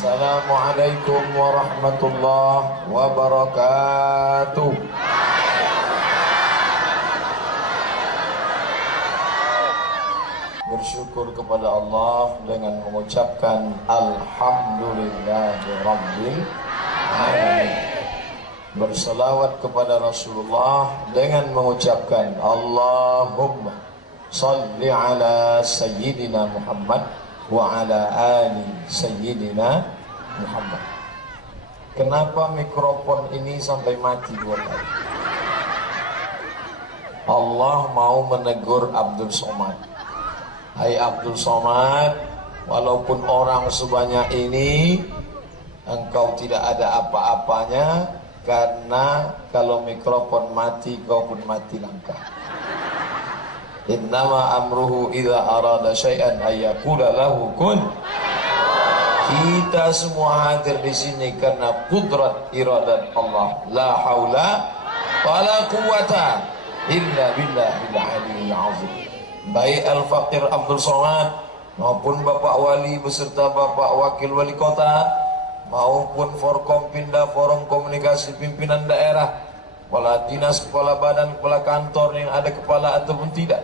Assalamualaikum warahmatullahi wabarakatuh. Bersyukur kepada Allah dengan mengucapkan Alhamdulillahirabbil alamin. Berselawat kepada Rasulullah dengan mengucapkan Allahumma salli ala Sayyidina Muhammad wa ala ali Sayyidina Muhammad. Kenapa mikrofon ini sampai mati 2 kali? Allah mau menegur Abdul Somad. Hai Abdul Somad, walaupun orang sebanyak ini, engkau tidak ada apa-apanya, karena kalau mikrofon mati, kau pun mati langkah. Innama amruhu idza arada syai'an ayyaqula lahu kun. Kita semua hadir di sini karena kudrat iradat Allah. La haula wala quwata illa billahil aliyyil azim. Baik Al-Faqir Abdul Somad maupun Bapak Wali beserta Bapak Wakil Wali Kota maupun Forkompinda, Forum Komunikasi Pimpinan Daerah, kepala dinas, kepala badan, kepala kantor yang ada kepala ataupun tidak,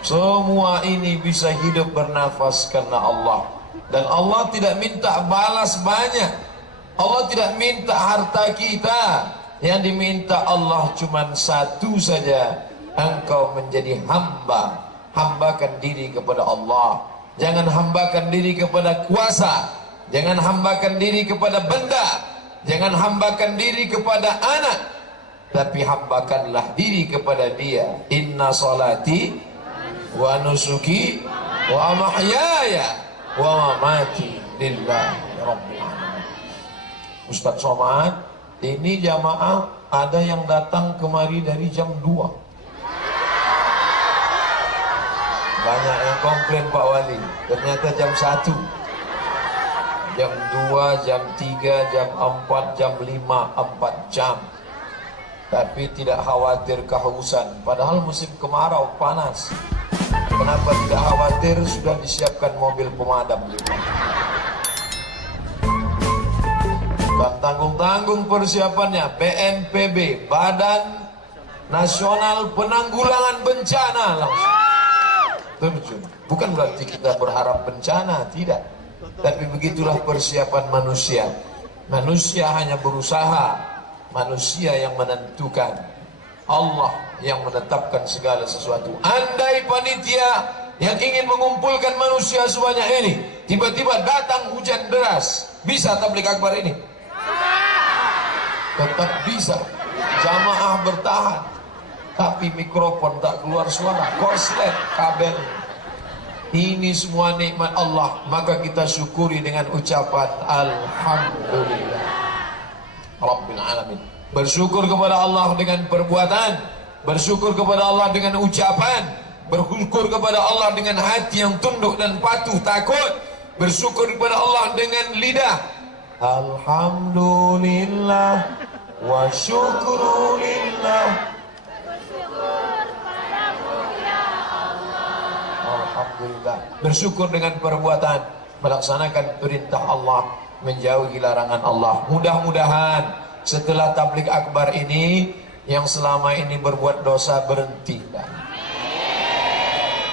semua ini bisa hidup bernafas karena Allah. Dan Allah tidak minta balas banyak, Allah tidak minta harta kita. Yang diminta Allah cuma satu saja, engkau menjadi hamba. Hambakan diri kepada Allah. Jangan hambakan diri kepada kuasa, jangan hambakan diri kepada benda, jangan hambakan diri kepada anak, tapi hambakanlah diri kepada Dia. Inna salati wa nusuki wa mahyaya wa mamati lillahi rabbil alamin. Ustaz Somad, ini jamaah ada yang datang kemari dari jam 2. Banyak yang komplain Pak Wali, ternyata jam 1, jam 2, jam 3, jam 4, jam 5, 4 jam. Tapi tidak khawatir kehausan, padahal musim kemarau panas. Kenapa tidak khawatir? Sudah disiapkan mobil pemadam. Bukan tanggung-tanggung persiapannya. BNPB, Badan Nasional Penanggulangan Bencana, langsung terjun. Bukan berarti kita berharap bencana, tidak. Tapi begitulah persiapan manusia. Manusia hanya berusaha, manusia yang menentukan, Allah yang menetapkan segala sesuatu. Andai panitia yang ingin mengumpulkan manusia sebanyak ini tiba-tiba datang hujan deras, bisa tabligh akbar ini? Tetap bisa. Jamaah bertahan, tapi mikrofon tak keluar suara, korslet, kabel. Ini semua nikmat Allah, maka kita syukuri dengan ucapan Alhamdulillah Rabbil Alamin. Bersyukur kepada Allah dengan perbuatan, bersyukur kepada Allah dengan ucapan, bersyukur kepada Allah dengan hati yang tunduk dan patuh takut, bersyukur kepada Allah dengan lidah. Alhamdulillah wa syukurulillah. Alhamdulillah. Bersyukur dengan perbuatan, melaksanakan perintah Allah, menjauhi larangan Allah. Mudah-mudahan setelah tabligh akbar ini, yang selama ini berbuat dosa berhenti.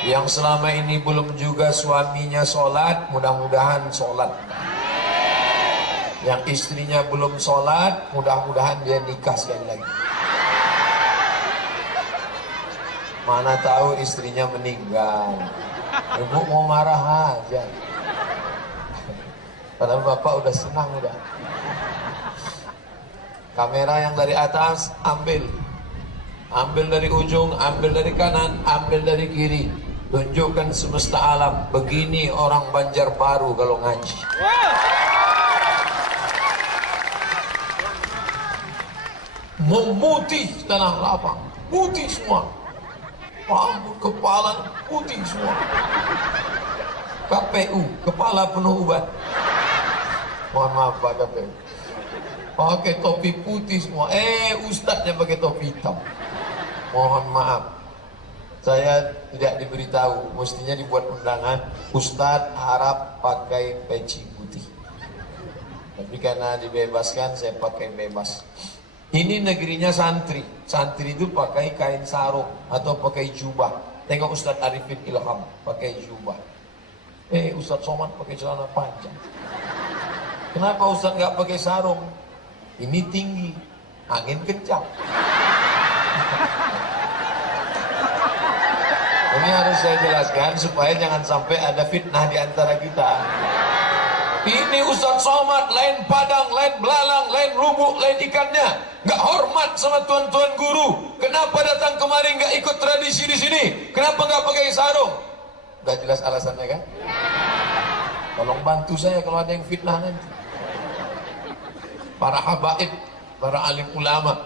Yang selama ini belum juga suaminya sholat, mudah-mudahan sholat. Yang istrinya belum sholat, mudah-mudahan dia nikah sekali lagi. Mana tahu istrinya meninggal, ibu mau marah aja. Padahal bapak udah senang udah. Kamera yang dari atas ambil dari ujung, ambil dari kanan, ambil dari kiri. Tunjukkan semesta alam, begini orang Banjarbaru kalau ngaji. Memutih tanah lapang, putih semua. Rambut, kepala putih semua. KPU, kepala penuh ubat. Mohon maaf Pak KPU, pakai topi putih semua. Ustadznya pakai topi hitam. Mohon maaf. Saya tidak diberitahu, mestinya dibuat undangan, Ustadz harap pakai peci putih. Tapi karena dibebaskan, saya pakai bebas. Ini negerinya santri. Santri itu pakai kain sarung atau pakai jubah. Tengok Ustadz Arifin Ilham pakai jubah. Ustadz Somad pakai celana panjang. Kenapa Ustadz nggak pakai sarung? Ini tinggi, angin kencang. Ini harus saya jelaskan supaya jangan sampai ada fitnah di antara kita. Ini Ustadz Somad, lain padang, lain belalang, lain lubuk, lain ikannya. Nggak hormat sama tuan-tuan guru. Kenapa datang kemari nggak ikut tradisi di sini? Kenapa nggak pakai sarung? Udah jelas alasannya kan? Tolong bantu saya kalau ada yang fitnah nanti. Para habaib, para alim ulama,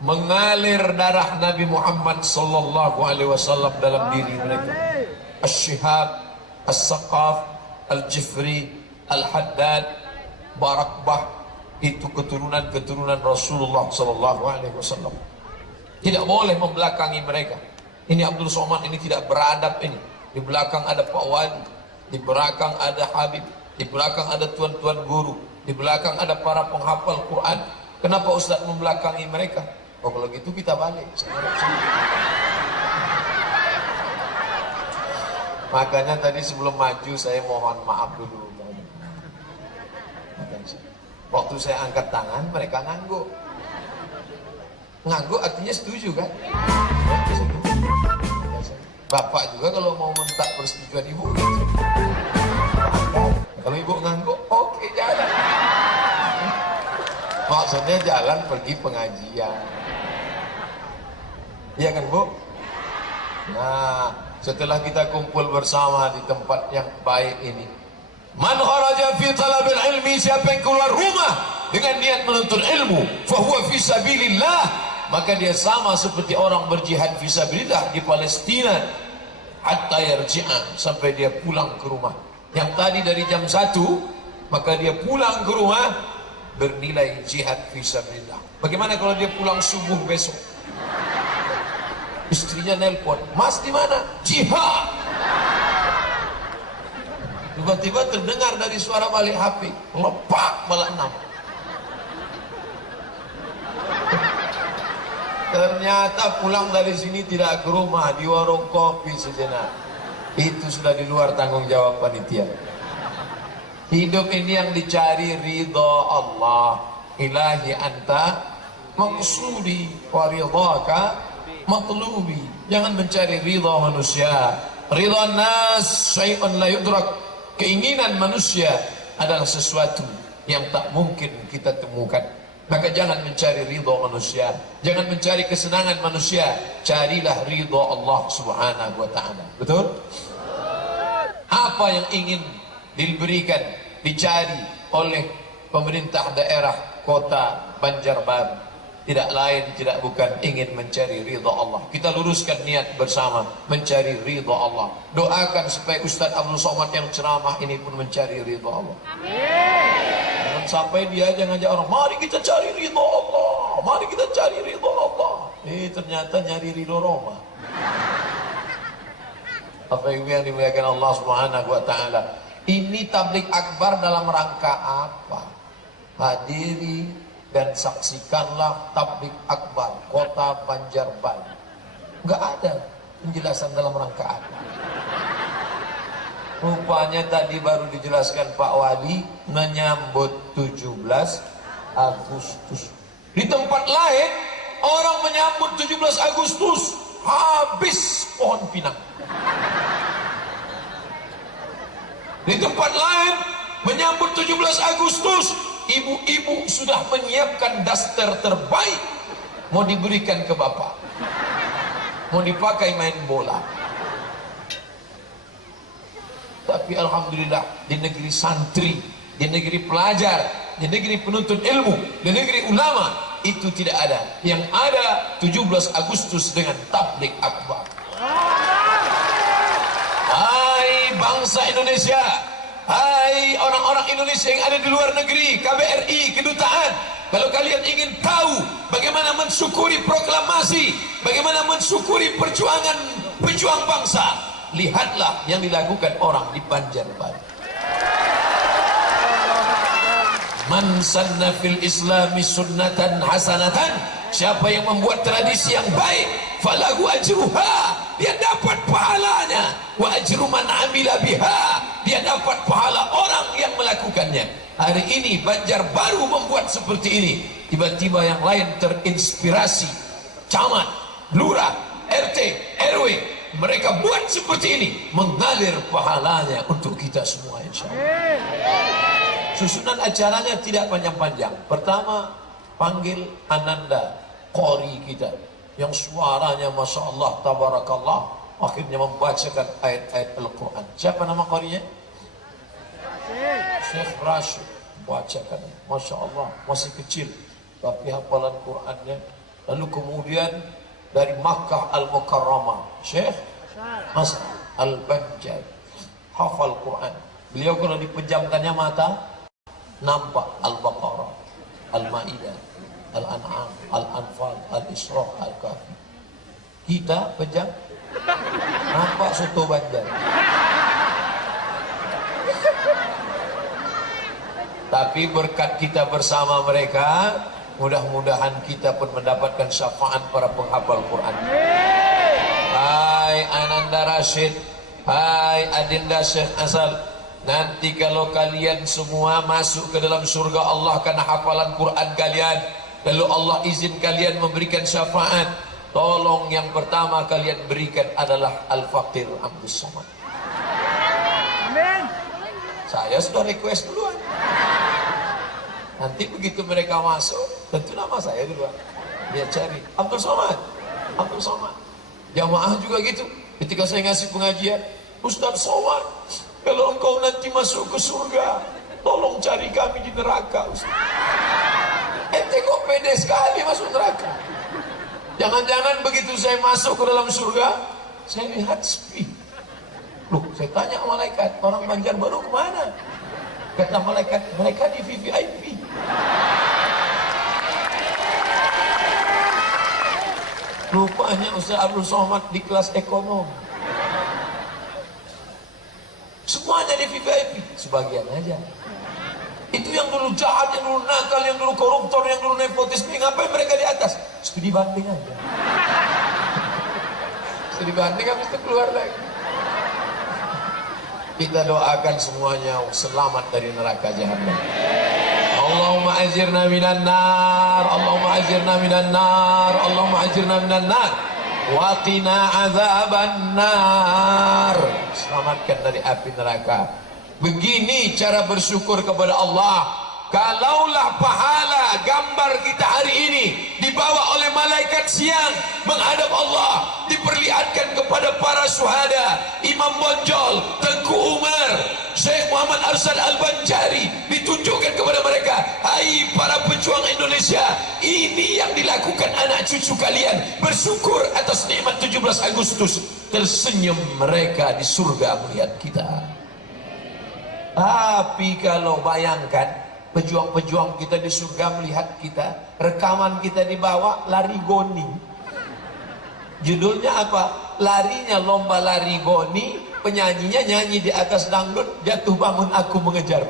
mengalir darah Nabi Muhammad sallallahu alaihi wasallam dalam diri mereka. Asy-Syihab, As-Saqaf, Al-Jifri, Al-Haddad, Barakbah, itu keturunan-keturunan Rasulullah sallallahu alaihi wasallam. Tidak boleh membelakangi mereka. Ini Abdul Somad ini tidak beradab ini. Di belakang ada Pak Wali, di belakang ada Habib, di belakang ada tuan-tuan guru, di belakang ada para penghafal Quran. Kenapa Ustaz membelakangi mereka? Oh, kalau gitu kita balik. Makanya tadi sebelum maju saya mohon maaf dulu. Waktu saya angkat tangan mereka ngangguk. Ngangguk artinya setuju kan? Bapak juga kalau mau minta persetujuan ibu gitu. Kalau ibu ngangguk, oke, jalan. Maksudnya jalan pergi pengajian. Iya kan Bu? Nah, setelah kita kumpul bersama di tempat yang baik ini, man kharaja fi talabil ilmi, siapa yang keluar rumah dengan niat menuntut ilmu, fa huwa fi sabilillah, maka dia sama seperti orang berjihad fi sabilillah di Palestina, hatta yarji'a, sampai dia pulang ke rumah. Yang tadi dari jam 1, maka dia pulang ke rumah bernilai jihad fi sabilillah. Bagaimana kalau dia pulang subuh besok? Istrinya nelpon, "Mas di mana?" "Jihad." Tiba-tiba terdengar dari suara balik HP, lepak bala 6. Ternyata pulang dari sini tidak ke rumah, di warung kopi sejenak. Itu sudah di luar tanggung jawab panitia. Hidup ini yang dicari ridha Allah. Ilahi anta maqsudi wa ridhaka matlubi. Jangan mencari ridha manusia. Ridha nas syai'un la yudrak. Keinginan manusia adalah sesuatu yang tak mungkin kita temukan. Maka jangan mencari ridha manusia, jangan mencari kesenangan manusia, carilah ridha Allah Subhanahu wa taala. Betul? Apa yang ingin diberikan, dicari oleh pemerintah daerah kota Banjarbaru, tidak lain tidak bukan ingin mencari ridha Allah. Kita luruskan niat bersama mencari ridha Allah. Doakan supaya Ustaz Abdul Somad yang ceramah ini pun mencari ridha Allah. Amin. Jangan sampai dia aja ngajak orang, mari kita cari ridha Allah, mari kita cari ridha Allah. Ternyata nyari ridha Roma. Apa yang dimuliakan Allah Subhanahu wa taala. Ini tablik akbar dalam rangka apa? Hadiri dan saksikanlah tablik akbar kota Banjarbaru. Enggak ada penjelasan dalam rangka apa. Rupanya tadi baru dijelaskan Pak Wali menyambut 17 Agustus. Di tempat lain orang menyambut 17 Agustus habis pohon pinang. Di tempat lain menyambut 17 Agustus ibu-ibu sudah menyiapkan daster terbaik mau diberikan ke bapak, mau dipakai main bola. Tapi alhamdulillah di negeri santri, di negeri pelajar, di negeri penuntut ilmu, di negeri ulama itu tidak ada. Yang ada 17 Agustus dengan tablik akbar. Hai bangsa Indonesia, hai orang-orang Indonesia yang ada di luar negeri, KBRI, kedutaan, kalau kalian ingin tahu bagaimana mensyukuri proklamasi, bagaimana mensyukuri perjuangan pejuang bangsa. Lihatlah yang dilakukan orang di Banjarbaru. Man sanna fil islami sunnatan hasanatan, siapa yang membuat tradisi yang baik, falahu ajruha, dia dapat pahalanya, wa ajru man amila biha, dia dapat pahala orang yang melakukannya. Hari ini Banjarbaru membuat seperti ini, tiba-tiba yang lain terinspirasi, camat, lurah, RT, RW, mereka buat seperti ini, mengalir pahalanya untuk kita semua insyaallah. Susunan acaranya tidak panjang-panjang. Pertama, panggil Ananda, qori kita, yang suaranya Masya Allah, Tabarakallah, akhirnya membacakan ayat-ayat Al-Quran. Siapa nama qorinya? Syekh Rashid. Bacakan, Masya Allah, masih kecil, tapi hafalan Qurannya. Lalu kemudian dari Makkah Al-Mukarramah, Syekh Hasan Al-Banjar, hafal Quran. Beliau kalau dipejamkannya mata, nampak Al-Baqarah, Al-Ma'idah, Al-An'am, Al-Anfal, Al-Isra, Al-Kahfi. Kita pejam, nampak soto Banjar. Tapi berkat kita bersama mereka, mudah-mudahan kita pun mendapatkan syafaat para penghafal Quran. Hai Ananda Rashid, hai Adinda Syekh Asal, nanti kalau kalian semua masuk ke dalam surga Allah karena hafalan Quran kalian, lalu Allah izin kalian memberikan syafaat, tolong yang pertama kalian berikan adalah Al-Faqir Abdus Somad. Amin. Saya sudah request duluan. Nanti begitu mereka masuk, tentu nama saya duluan. Dia cari Abdul Somad, Abdul Somad. Jamaah juga gitu. Ketika saya ngasih pengajian, Ustaz Somad, kalau engkau nanti masuk ke surga, tolong cari kami di neraka, Ustaz. Ente kok pede sekali masuk neraka. Jangan-jangan begitu saya masuk ke dalam surga, saya lihat sepi. Loh, saya tanya malaikat, orang Banjarbaru kemana? Kata malaikat, mereka di VVIP. Rupanya Ustaz Abdul Somad di kelas ekonomi. Semuanya di VIP, sebagian aja. Itu yang dulu jahat, yang dulu nakal, yang dulu koruptor, yang dulu nepotisme, ngapain mereka di atas? Studi banding aja. Studi banding habis itu keluar lagi. Kita doakan semuanya selamat dari neraka jahanam. Allahumma ajirna minan nar, Allahumma ajirna minan nar, Allahumma ajirna minan nar. Wa qina azaban nar. Selamatkan dari api neraka. Begini cara bersyukur kepada Allah. Kalaulah pahala gambar kita hari ini dibawa oleh malaikat siang menghadap Allah, diperlihatkan kepada para syuhada, Imam Bonjol, Tengku Umar, Syekh Muhammad Arsad Al-Banjari, ditunjukkan kepada mereka, hai para pejuang Indonesia, ini yang dilakukan anak cucu kalian, bersyukur atas nikmat 17 Agustus. Tersenyum mereka di surga melihat kita. Tapi kalau bayangkan pejuang-pejuang kita di surga melihat kita, rekaman kita dibawa lari goni. Judulnya apa? Larinya lomba lari goni, penyanyinya nyanyi di atas dangdut, jatuh bangun aku mengejar.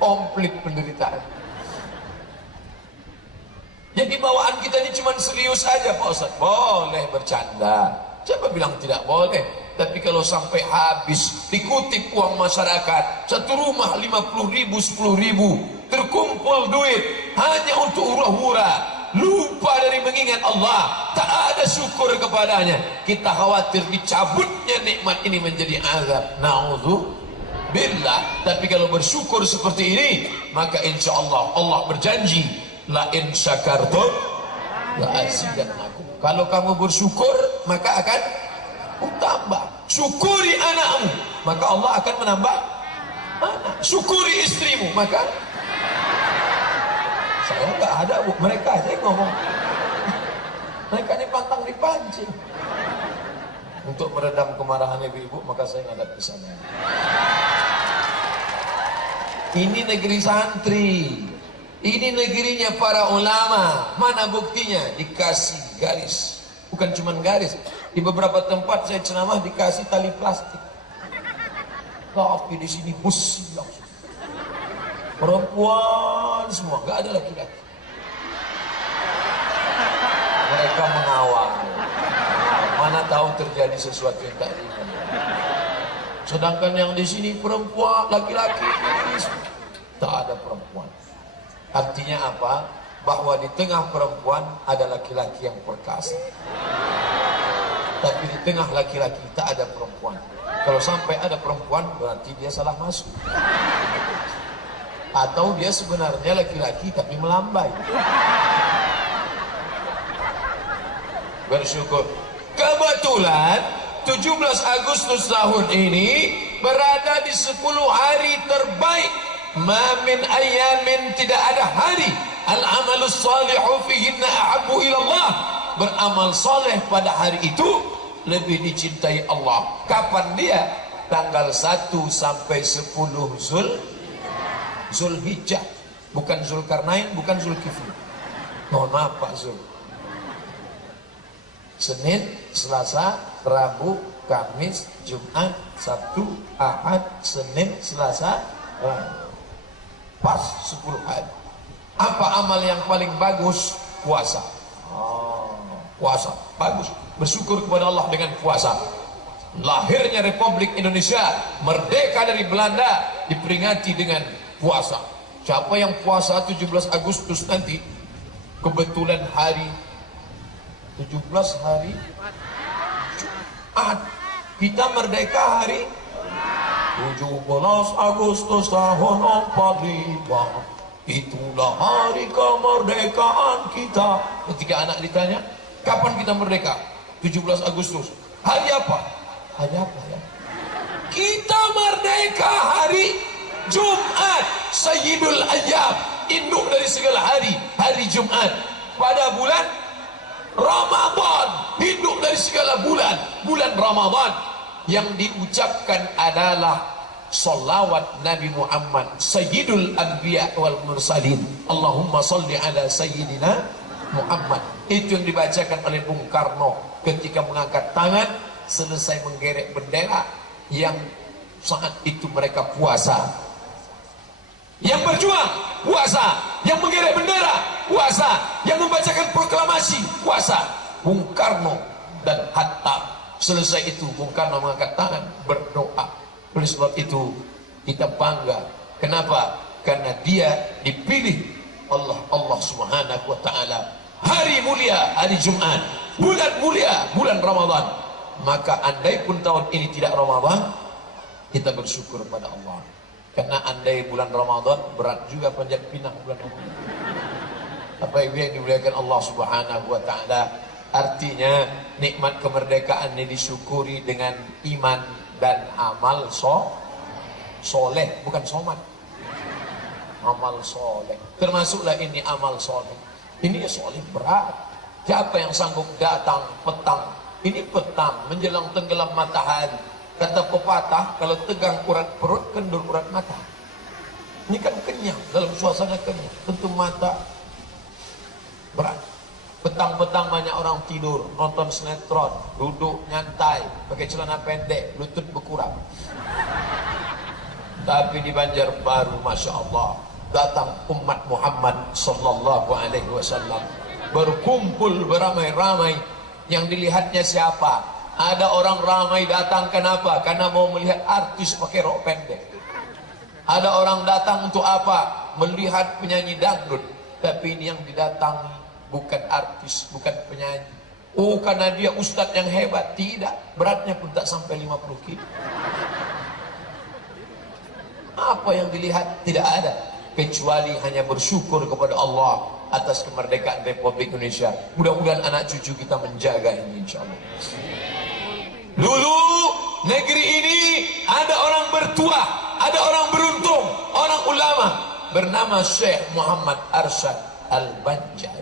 Komplit penderitaan. Jadi bawaan kita ini cuma serius saja Pak Ustaz. Boleh bercanda, siapa bilang tidak boleh? Tapi kalau sampai habis dikutip uang masyarakat, satu rumah 50.000, 10.000, terkumpul duit hanya untuk hura-hura, lupa dari mengingat Allah, tak ada syukur kepadanya, kita khawatir dicabutnya nikmat ini menjadi azab. Na'udzubillah. Tapi kalau bersyukur seperti ini, maka insya Allah Allah berjanji, la in syakartum la azidannakum. Kalau kamu bersyukur, maka akan tambah. Syukuri anakmu, maka Allah akan menambah anak. Syukuri istrimu, maka saya nggak ada bu, mereka aja yang ngomong. Mereka ini pantang dipancing. Untuk meredam kemarahan ibu-ibu, maka saya ngadap ke sana. Ini negeri santri, ini negerinya para ulama. Mana buktinya? Dikasih garis bukan cuma garis. Di beberapa tempat saya ceramah dikasih tali plastik. Tapi di sini bus langsung. Perempuan semua, nggak ada laki-laki. Mereka mengawal. Mana tahu terjadi sesuatu yang tak diinginkan. Sedangkan yang di sini perempuan, laki-laki, tak ada perempuan. Artinya apa? Bahwa di tengah perempuan ada laki-laki yang perkasa. Tapi di tengah laki-laki tak ada perempuan. Kalau sampai ada perempuan berarti dia salah masuk. Atau dia sebenarnya laki-laki tapi melambai. Bersyukur. Kebetulan 17 Agustus tahun ini berada di 10 hari terbaik. Ma min ayamin, tidak ada hari al-amalus salihu fihinna ahabbu ilallah. Beramal soleh pada hari itu lebih dicintai Allah. Kapan dia? Tanggal 1 sampai 10 Zulhijjah. Bukan Zulkarnain, bukan Zulkifli. Mohon maaf Pak Zul. Senin, Selasa, Rabu, Kamis, Jumat, Sabtu, Ahad, Senin, Selasa, Rabu. Pas 10 hari. Apa amal yang paling bagus? Puasa. Puasa, bagus. Bersyukur kepada Allah dengan puasa. Lahirnya Republik Indonesia, merdeka dari Belanda, diperingati dengan puasa. Siapa yang puasa 17 Agustus nanti, kebetulan hari 17 hari Jumat, kita merdeka hari 17 Agustus tahun 45. Itulah hari kemerdekaan kita. Ketika anak ditanya, kapan kita merdeka? 17 Agustus. Hari apa? Hari apa ya? Kita merdeka hari Jumat, Sayyidul Ayyam, induk dari segala hari, hari Jumat. Pada bulan Ramadan, induk dari segala bulan, bulan Ramadan. Yang diucapkan adalah salawat Nabi Muhammad, Sayyidul Anbiya wal Mursalin. Allahumma salli ala Sayyidina Muhammad. Itu yang dibacakan oleh Bung Karno ketika mengangkat tangan selesai menggerek bendera. Yang saat itu mereka puasa. Yang berjuang, puasa. Yang menggerek bendera, puasa. Yang membacakan proklamasi, puasa. Bung Karno dan Hatta. Selesai itu Bung Karno mengangkat tangan, berdoa. Oleh sebab itu kita bangga. Kenapa? Karena dia dipilih Allah Subhanahu wa ta'ala. Hari mulia, hari Jumat. Bulan mulia, bulan Ramadan. Maka andai pun tahun ini tidak Ramadan, kita bersyukur pada Allah. Karena andai bulan Ramadan, berat juga panjat pinang bulan Ramadan. Apa yang dimuliakan Allah Subhanahu wa ta'ala. Artinya nikmat kemerdekaan ini disyukuri dengan iman dan amal soleh, bukan somat. Amal soleh. Termasuklah ini amal soleh. Ini soleh berat. Siapa yang sanggup datang petang? Ini petang menjelang tenggelam matahari. Kata pepatah, kalau tegang urat perut, kendur urat mata. Ini kan kenyang, dalam suasana kenyang. Tentu mata berat. Petang-petang banyak orang tidur, nonton sinetron, duduk nyantai, pakai celana pendek, lutut berkurang. Tapi di Banjarbaru, Masya Allah, datang umat Muhammad Sallallahu Alaihi Wasallam, berkumpul beramai-ramai. Yang dilihatnya siapa? Ada orang ramai datang, kenapa? Karena mau melihat artis pakai rok pendek. Ada orang datang untuk apa? Melihat penyanyi dangdut. Tapi ini yang didatangi bukan artis, bukan penyanyi. Oh, karena dia ustadz yang hebat. Tidak, beratnya pun tak sampai 50 kilo. Apa yang dilihat? Tidak ada, kecuali hanya bersyukur kepada Allah atas kemerdekaan Republik Indonesia. Mudah-mudahan anak cucu kita menjaga ini, insya Allah. Dulu negeri ini ada orang bertuah, ada orang beruntung, orang ulama bernama Syekh Muhammad Arsyad Al-Banjar.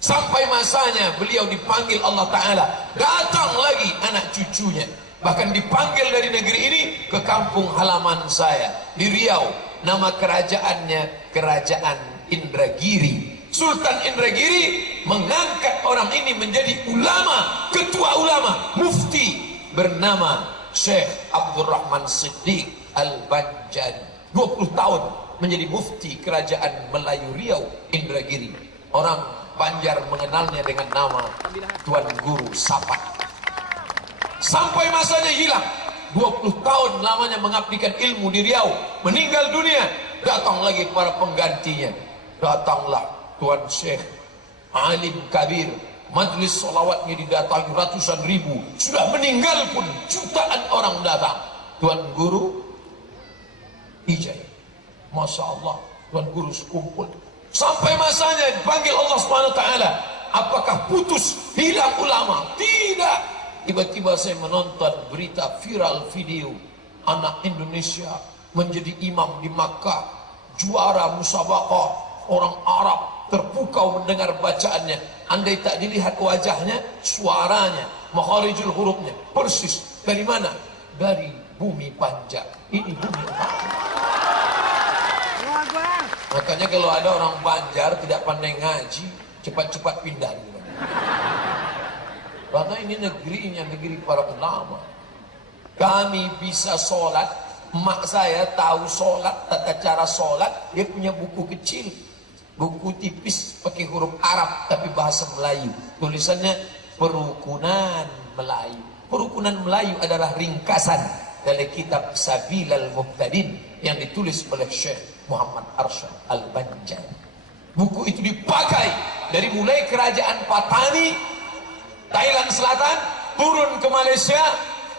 Sampai masanya beliau dipanggil Allah Ta'ala, datang lagi anak cucunya. Bahkan dipanggil dari negeri ini ke kampung halaman saya di Riau. Nama kerajaannya Kerajaan Indragiri. Sultan Indragiri mengangkat orang ini menjadi ulama, ketua ulama, mufti bernama Syekh Abdurrahman Siddiq Al-Banjari. 20 tahun menjadi mufti kerajaan Melayu Riau Indragiri. Orang Banjar mengenalnya dengan nama Tuan Guru Sapat. Sampai masanya hilang, 20 tahun lamanya mengabdikan ilmu di Riau, meninggal dunia. Datang lagi para penggantinya. Datanglah Tuan Syekh Alim Kabir, majlis solawatnya didatangi ratusan ribu. Sudah meninggal pun jutaan orang datang. Tuan Guru Ijai, Masya Allah, Tuan Guru sekumpul. Sampai masanya dipanggil Allah SWT. Apakah putus, hilang ulama? Tidak. Tiba-tiba saya menonton berita viral video anak Indonesia menjadi imam di Makkah, juara musabaqah. Orang Arab terpukau mendengar bacaannya. Andai tak dilihat wajahnya, suaranya, makharijul hurufnya persis. Dari mana? Dari bumi Banjar. Ini bumi utama. Makanya kalau ada orang Banjar tidak pandai ngaji, cepat-cepat pindah. Karena ini negerinya, negeri para ulama. Kami bisa sholat. Mak saya tahu sholat, tata cara sholat. Dia punya buku kecil, buku tipis pakai huruf Arab tapi bahasa Melayu. Tulisannya Perukunan Melayu. Perukunan Melayu adalah ringkasan dari kitab Sabilal Muhtadin yang ditulis oleh Syekh Muhammad Arsyad Al-Banjari. Buku itu dipakai dari mulai kerajaan Patani, Thailand Selatan, turun ke Malaysia,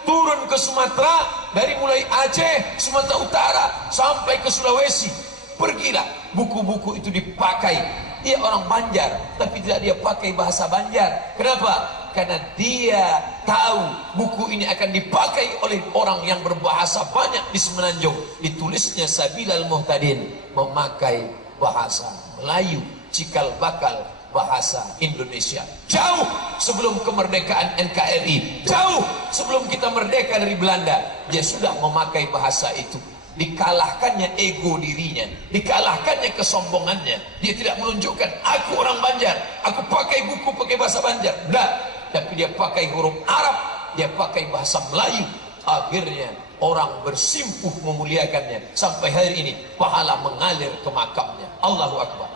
turun ke Sumatera, dari mulai Aceh, Sumatera Utara, sampai ke Sulawesi. Pergilah, buku-buku itu dipakai. Dia orang Banjar, tapi tidak dia pakai bahasa Banjar. Kenapa? Karena dia tahu buku ini akan dipakai oleh orang yang berbahasa banyak di Semenanjung. Ditulisnya Sabilal Muhtadin, memakai bahasa Melayu, cikal bakal bahasa Indonesia. Jauh sebelum kemerdekaan NKRI, jauh sebelum kita merdeka dari Belanda, dia sudah memakai bahasa itu. Dikalahkannya ego dirinya, dikalahkannya kesombongannya. Dia tidak menunjukkan aku orang Banjar, aku pakai buku pakai bahasa Banjar. Tidak, tapi dia pakai huruf Arab, dia pakai bahasa Melayu. Akhirnya orang bersimpuh memuliakannya. Sampai hari ini pahala mengalir ke makamnya. Allahu Akbar.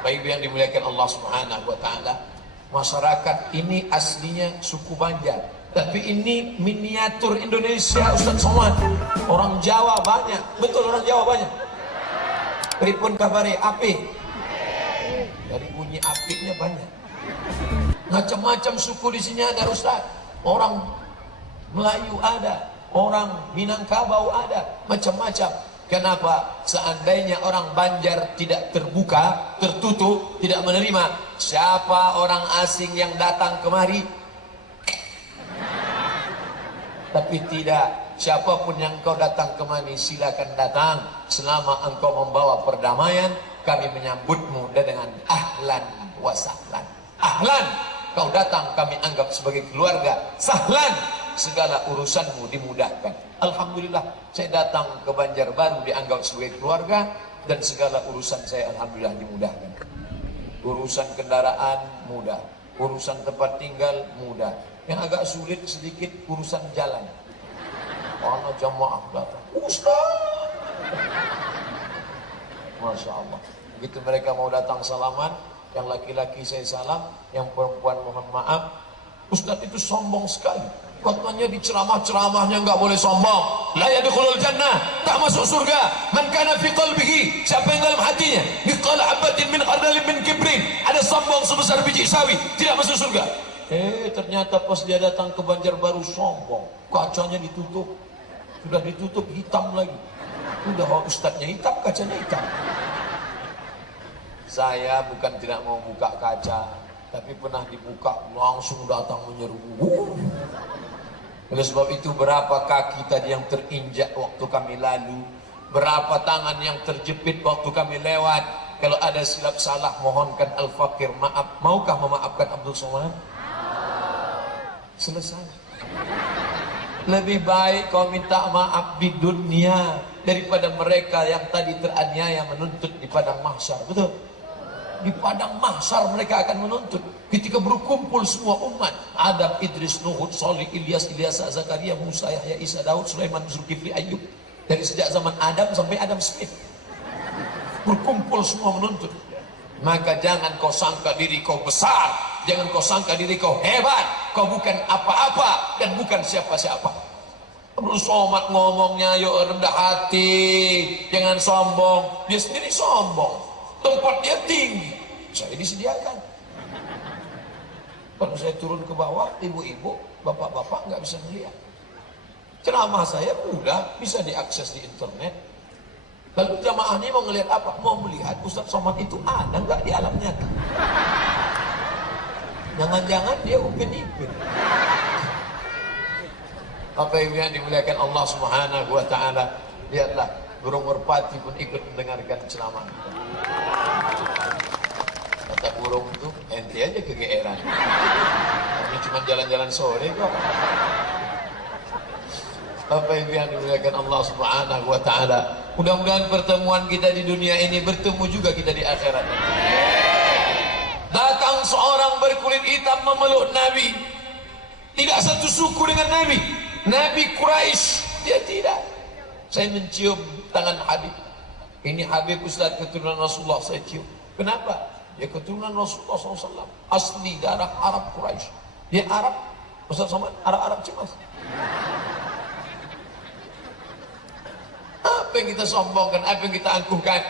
Baik yang dimuliakan Allah Subhanahu wa taala, masyarakat ini aslinya suku Banjar, tapi ini miniatur Indonesia, Ustaz Somad. Orang Jawa banyak, betul orang Jawa banyak. Pripun kabare api? Dari bunyi apinya banyak. Macam-macam suku di sini ada Ustaz. Orang Melayu ada, orang Minangkabau ada, macam-macam. Kenapa? Seandainya orang Banjar tidak terbuka, tertutup, tidak menerima, siapa orang asing yang datang kemari? Tapi tidak, siapapun yang kau datang kemari silakan datang. Selama engkau membawa perdamaian, kami menyambutmu dengan ahlan wa sahlan. Ahlan, kau datang kami anggap sebagai keluarga. Sahlan, segala urusanmu dimudahkan. Alhamdulillah, saya datang ke Banjarbaru dianggap sebagai keluarga, dan segala urusan saya alhamdulillah dimudahkan. Urusan kendaraan mudah, urusan tempat tinggal mudah. Yang agak sulit sedikit urusan jalan. Mana jamaah datang, Ustaz, Masya Allah. Begitu mereka mau datang salaman, yang laki-laki saya salam, yang perempuan mohon maaf. Ustaz itu sombong sekali. Katanya di ceramah-ceramahnya enggak boleh sombong. La yadkhulul jannah, tak masuk surga. Man kana fi qalbihi, siapa yang dalam hatinya mithqala habatin min khardalin min kibrin, ada sombong sebesar biji sawi, tidak masuk surga. Ternyata pas dia datang ke Banjarbaru sombong. Kacanya ditutup. Sudah ditutup hitam lagi. Udah ustadznya hitam, kacanya hitam. Saya bukan tidak mau buka kaca, tapi pernah dibuka langsung datang menyerbu. Oleh sebab itu berapa kaki tadi yang terinjak waktu kami lalu, berapa tangan yang terjepit waktu kami lewat. Kalau ada silap salah mohonkan Al-Fakir maaf. Maukah memaafkan Abdul Somad? Selesai. Lebih baik kau minta maaf di dunia daripada mereka yang tadi teraniaya menuntut di padang mahsyar. Betul? di padang mahsyar mereka akan menuntut. Ketika berkumpul semua umat, Adam, Idris, Nuh, Salih, Ilyas, Ilyasa, Zakaria, Musa, Yahya, Isa, Daud, Sulaiman, Zulkifli, Ayub. Dari sejak zaman Adam sampai Adam Smith, berkumpul semua menuntut. Maka jangan kau sangka diri kau besar, jangan kau sangka diri kau hebat. Kau bukan apa-apa dan bukan siapa-siapa. Abdul Somad ngomongnya yuk rendah hati, jangan sombong. Dia sendiri sombong, tempat dia tinggi, saya disediakan. Kalau saya turun ke bawah, ibu-ibu, bapak-bapak nggak bisa melihat. Ceramah saya mudah, bisa diakses di internet. Lalu jamaahnya mau ngelihat apa? Mau melihat Ustaz Somad itu ada nggak di alam nyata? Jangan-jangan dia upin-ipin. Apa yang dimuliakan Allah Subhanahu wa taala, lihatlah burung merpati pun ikut mendengarkan ceramah. Kata burung itu, ente aja kegeeran. Ini cuma jalan-jalan sore kok. Apa yang dimuliakan Allah Subhanahu wa taala. Mudah-mudahan pertemuan kita di dunia ini bertemu juga kita di akhirat. Datang seorang berkulit hitam memeluk Nabi. Tidak satu suku dengan Nabi. Nabi Quraisy, dia tidak. Saya mencium tangan Habib. Ini Habib Ustaz keturunan Rasulullah, saya cium. Kenapa? Dia keturunan Rasulullah SAW. Asli darah Arab Quraisy. Dia Arab. Ustaz Somad, Arab cemas. Apa yang kita sombongkan, apa yang kita angkuhkan?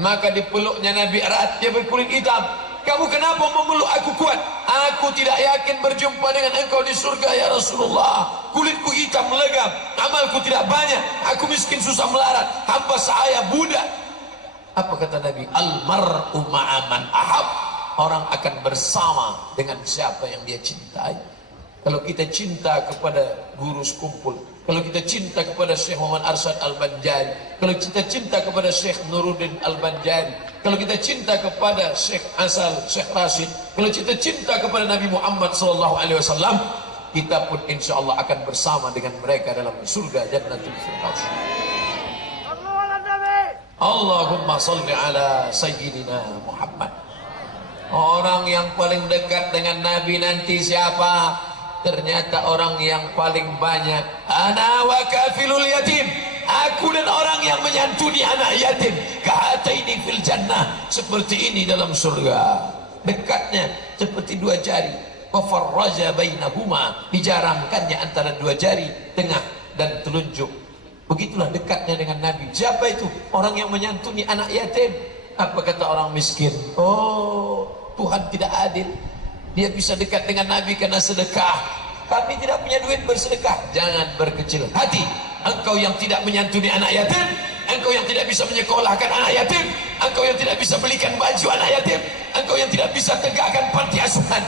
Maka dipeluknya Nabi erat, dia berkulit hitam. Kamu kenapa memeluk aku kuat? Aku tidak yakin berjumpa dengan engkau di surga ya Rasulullah. Kulitku hitam legam, amalku tidak banyak, aku miskin susah melarat, hamba sahaya budak. Apa kata Nabi? Al-mar'u ma'aman ahab. Orang akan bersama dengan siapa yang dia cintai. Kalau kita cinta kepada guru sekumpul, kalau kita cinta kepada Syekh Muhammad Arsyad Al-Banjari, kalau kita cinta kepada Syekh Nuruddin Al-Banjari, kalau kita cinta kepada Syekh Asal, Syekh Rashid, kalau kita cinta kepada Nabi Muhammad SAW, kita pun insya Allah akan bersama dengan mereka dalam surga Jannatul Firdaus. Allahumma salli ala Sayyidina Muhammad. Orang yang paling dekat dengan Nabi nanti siapa? Ternyata orang yang paling banyak, ana wa kafilul yatim, aku dan orang yang menyantuni anak yatim, kahataini fil jannah, seperti ini dalam surga. Dekatnya seperti dua jari. Wa farraja bainahuma, dijarangkannya antara dua jari tengah dan telunjuk. Begitulah dekatnya dengan Nabi. Siapa itu? Orang yang menyantuni anak yatim. Apa kata orang miskin? Oh, Tuhan tidak adil. Dia bisa dekat dengan Nabi karena sedekah. Kami tidak punya duit bersedekah. Jangan berkecil hati. Engkau yang tidak menyantuni anak yatim, engkau yang tidak bisa menyekolahkan anak yatim, engkau yang tidak bisa belikan baju anak yatim, engkau yang tidak bisa tegakkan panti asuhan.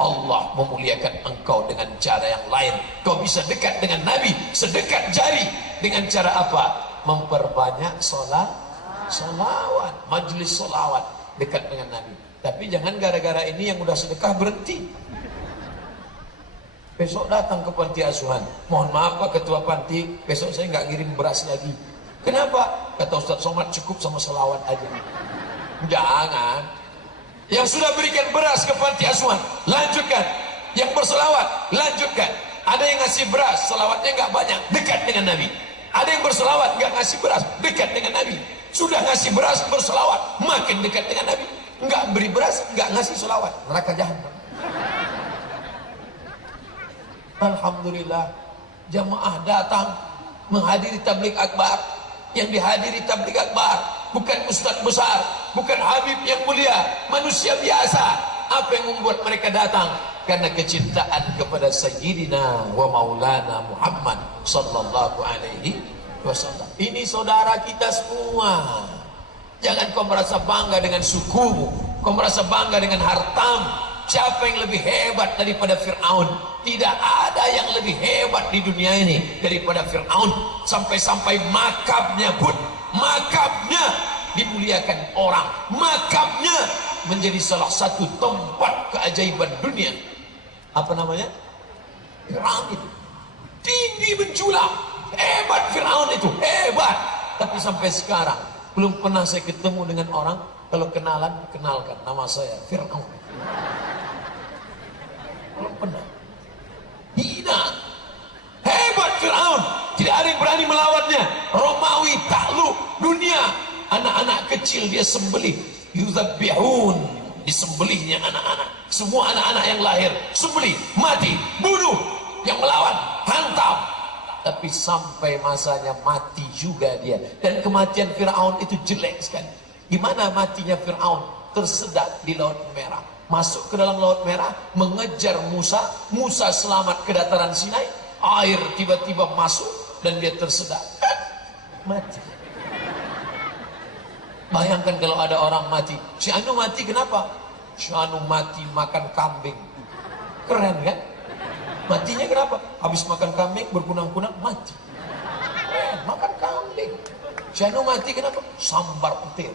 Allah memuliakan engkau dengan cara yang lain. Kau bisa dekat dengan Nabi sedekat jari. Dengan cara apa? Memperbanyak solawat, majlis solawat, dekat dengan Nabi. Tapi jangan gara-gara ini yang udah sedekah berhenti. Besok datang ke panti asuhan. Mohon maaf Pak Ketua Panti, besok saya nggak ngirim beras lagi. Kenapa? Kata Ustaz Somad, cukup sama selawat aja. Jangan. Yang sudah berikan beras ke panti asuhan, lanjutkan. Yang berselawat, lanjutkan. Ada yang ngasih beras, selawatnya nggak banyak, dekat dengan Nabi. Ada yang berselawat nggak ngasih beras, dekat dengan Nabi. Sudah ngasih beras, berselawat, makin dekat dengan Nabi. Enggak beri beras, enggak ngasih selawat, neraka jahanam. Alhamdulillah, jamaah datang menghadiri tabligh akbar. Yang dihadiri tabligh akbar bukan ustaz besar, bukan habib yang mulia, manusia biasa. Apa yang membuat mereka datang? Karena kecintaan kepada Sayyidina wa Maulana Muhammad sallallahu alaihi wasallam. Ini saudara kita semua. Jangan kau merasa bangga dengan sukumu, kau merasa bangga dengan hartamu. Siapa yang lebih hebat daripada Fir'aun? Tidak ada yang lebih hebat di dunia ini daripada Fir'aun. Sampai-sampai makamnya pun, makamnya dimuliakan orang. Makamnya menjadi salah satu tempat keajaiban dunia. Apa namanya? Piramid. Tinggi menjulang. Hebat Fir'aun itu, hebat. Tapi sampai sekarang belum pernah saya ketemu dengan orang Kalau kenalan, kenalkan, nama saya Fir'aun. Belum pernah. Hina. Hebat Fir'aun. Tidak ada yang berani melawannya. Romawi takluk dunia. Anak-anak kecil dia sembelih. Yuzabbihun. Disembelihnya anak-anak. Semua anak-anak yang lahir sembelih, mati, bunuh. Yang melawan, hantam. Tapi sampai masanya mati juga dia. Dan kematian Fir'aun itu jelek sekali. Gimana matinya Fir'aun? Tersedak di Laut Merah. Masuk ke dalam Laut Merah, mengejar Musa. Musa selamat ke dataran Sinai. Air tiba-tiba masuk dan dia tersedak. Mati. Bayangkan kalau ada orang mati. Si Anu mati kenapa? Si Anu mati makan kambing. Keren kan? Matinya kenapa? Habis makan kambing berkunang-kunang mati. Keren, makan kambing. Si Anu mati kenapa? Sambar petir.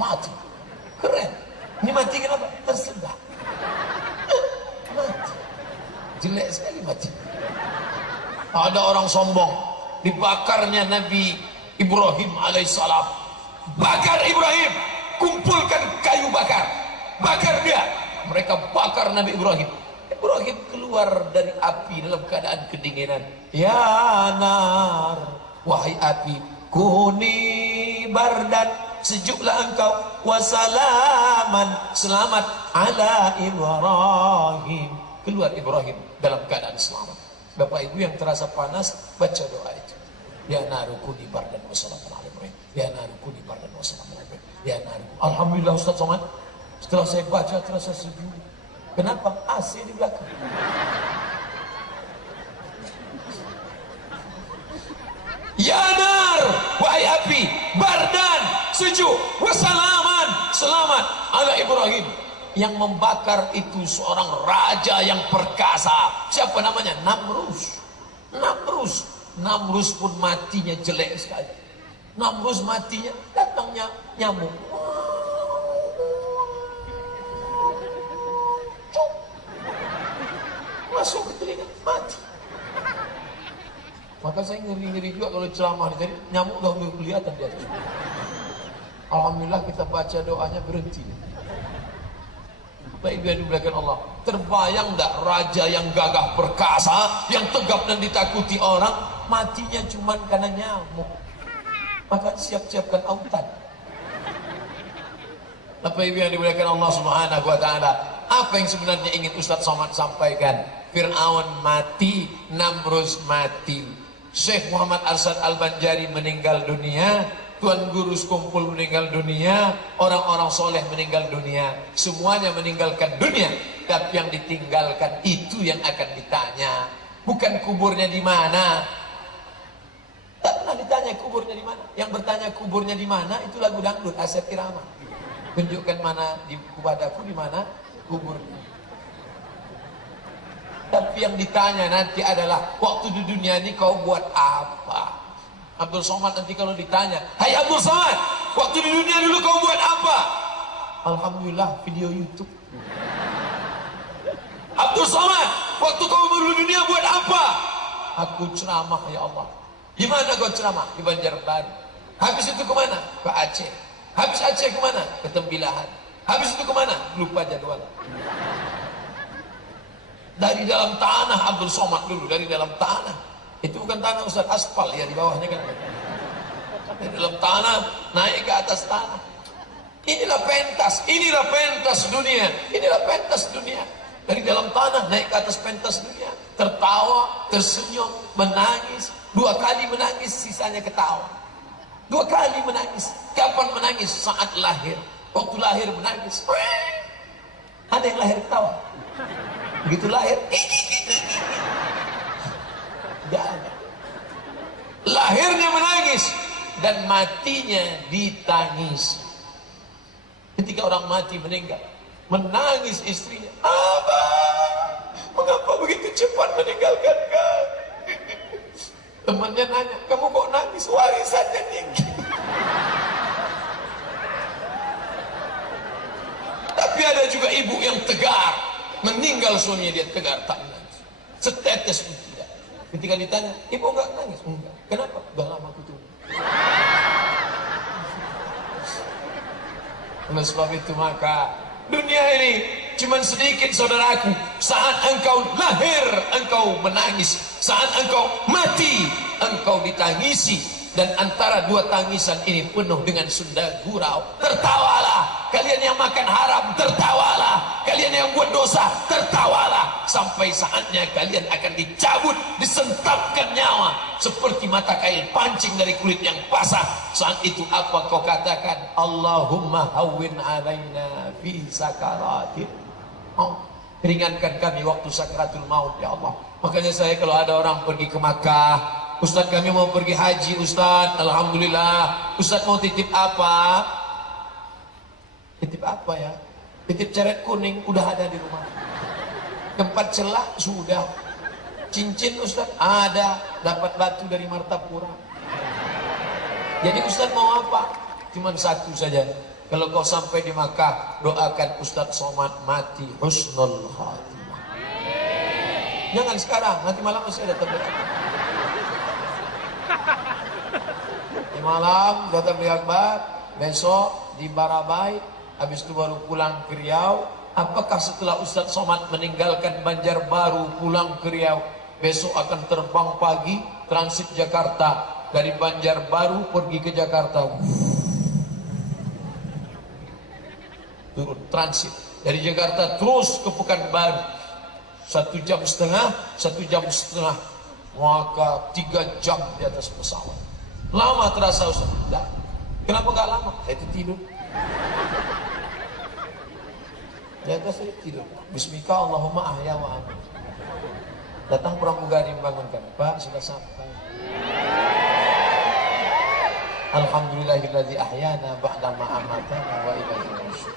Mati. Keren. Ini mati kenapa? Tersedak. Mati. Jelek sekali mati. Ada orang sombong, dibakarnya Nabi Ibrahim alaihissalam. Bakar Ibrahim, kumpulkan kayu bakar, bakar dia. Mereka bakar Nabi Ibrahim. Ibrahim keluar dari api dalam keadaan kedinginan. Ya nar, wahai api, kuni bardan, sejuklah engkau, wasalaman, selamat ala Ibrahim. Keluar Ibrahim dalam keadaan selamat. Bapak Ibu yang terasa panas, baca doa itu. Ya narukuni bardan wassalamun ala Ibrahim. Ya narukuni bardan wassalamun ala Ibrahim. Ya narukuni. Alhamdulillah Ustaz Somad, setelah saya baca terasa sejuk. Kenapa? AC di belakang. Ya nar, wahai api, bardan, sejuk, wassalaman, selamat ala Ibrahim. Yang membakar itu seorang raja yang perkasa. Siapa namanya? Namrus. Namrus. Namrus pun matinya jelek sekali. Namrus matinya datangnya nyamuk. Cuk. Masuk ke telinga, mati. Maka saya ngeri-ngeri juga kalau ceramah jadi nyamuk gak boleh kelihatan di atas. Alhamdulillah kita baca doanya berhenti. Baik yang dimuliakan Allah. Terbayang tak raja yang gagah perkasa, yang tegap dan ditakuti orang, matinya cuma karena nyamuk. Maka siap-siapkan autan. Bapak Ibu yang dimuliakan Allah Subhanahu wa taala, apa yang sebenarnya ingin Ustaz Somad sampaikan? Fir'aun mati, Namrus mati. Syekh Muhammad Arsyad Al-Banjari meninggal dunia, Tuan Guru Sekumpul meninggal dunia, orang-orang soleh meninggal dunia, semuanya meninggalkan dunia. Tapi yang ditinggalkan itu yang akan ditanya, bukan kuburnya di mana. Tak pernah ditanya kuburnya di mana. Yang bertanya kuburnya di mana itu lagu dangdut Asep Irama. Tunjukkan mana di kepadaku di mana kuburnya. Tapi yang ditanya nanti adalah waktu di dunia ini kau buat apa? Abdul Somad nanti kalau ditanya, hai Abdul Somad, waktu di dunia dulu kau buat apa? Alhamdulillah video YouTube. Abdul Somad, waktu kau dulu dunia buat apa? Aku ceramah ya Allah. Di mana kau ceramah? Di Banjarbaru. Habis itu kemana? Ke Aceh. Habis Aceh kemana? Ke Tembilahan. Habis itu kemana? Lupa jadwal. Dari dalam tanah Abdul Somad dulu, dari dalam tanah. Itu bukan tanah Ustaz, aspal ya di bawahnya kan. Di dalam tanah, naik ke atas tanah. Inilah pentas dunia. Inilah pentas dunia. Dari dalam tanah, naik ke atas pentas dunia. Tertawa, tersenyum, menangis. 2 kali menangis, sisanya ketawa. 2 kali menangis. Kapan menangis? Saat lahir. Waktu lahir menangis. Ada yang lahir ketawa. Begitu lahir, gak ada. Lahirnya menangis dan matinya ditangis. Ketika orang mati meninggal, menangis istrinya, Abah, mengapa begitu cepat meninggalkan kami? Temannya nanya, kamu kok nangis? Warisannya tinggi. Tapi ada juga ibu yang tegar, meninggal suaminya dia tegar, tak nangis, setetes pun tidak. Ketika ditanya, ibu enggak nangis? Enggak. Kenapa? Udah lama aku tunggu. Oleh sebab itu maka dunia ini cuman sedikit saudaraku. Saat engkau lahir engkau menangis, saat engkau mati engkau ditangisi. Dan antara dua tangisan ini penuh dengan sunda gurau. Tertawalah kalian yang makan haram, tertawalah kalian yang buat dosa, tertawalah. Sampai saatnya kalian akan dicabut, disentapkan nyawa seperti mata kail pancing dari kulit yang basah. Saat itu apa kau katakan? Allahumma hawwin alaina fi sakaratil maut. Ringankan kami waktu sakaratul maut ya Allah. Makanya saya kalau ada orang pergi ke Makkah, Ustaz kami mau pergi haji Ustaz, alhamdulillah. Ustaz mau titip apa? Titip apa ya? Titip ceret kuning, udah ada di rumah. Tempat celah sudah. Cincin Ustaz ada, dapat batu dari Martapura. Jadi Ustaz mau apa? Cuman satu saja. Kalau kau sampai di Makkah, doakan Ustaz Somad mati husnul khatimah. Jangan sekarang, nanti malam masih ada tempat. Di malam datang di Akbar, besok di Barabai, habis itu baru pulang ke Riau. Apakah setelah Ustaz Somad meninggalkan Banjarbaru pulang ke Riau, besok akan terbang pagi transit Jakarta, dari Banjarbaru pergi ke Jakarta, turun transit dari Jakarta terus ke Pekanbaru, 1,5 jam, maka 3 jam di atas pesawat. Lama terasa Ustaz? Tidak. Kenapa enggak lama? Saya itu tidur. Di atas saya tidur. Bismika Allahumma ahya wa amin. Datang pramugari membangunkan. Pak, sudah sampai. Alhamdulillahilladzi ahyana ba'da ma amatana wa ilaihi nusyur.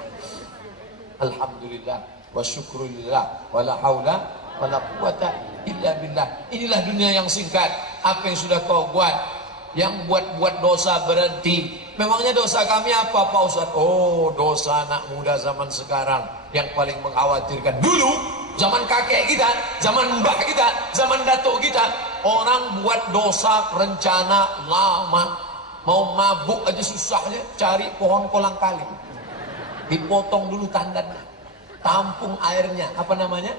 Alhamdulillah wa syukrulillah wa la haula wa la quwata illa billah. Inilah dunia yang singkat. Apa yang sudah kau buat? Yang buat dosa berhenti. Memangnya dosa kami apa Pak Ustaz? Oh, dosa anak muda zaman sekarang yang paling mengkhawatirkan. Dulu zaman kakek kita, zaman mbah kita, zaman datuk kita, orang buat dosa rencana lama. Mau mabuk aja susahnya, cari pohon kolang kaling, dipotong dulu tandannya, tampung airnya, apa namanya,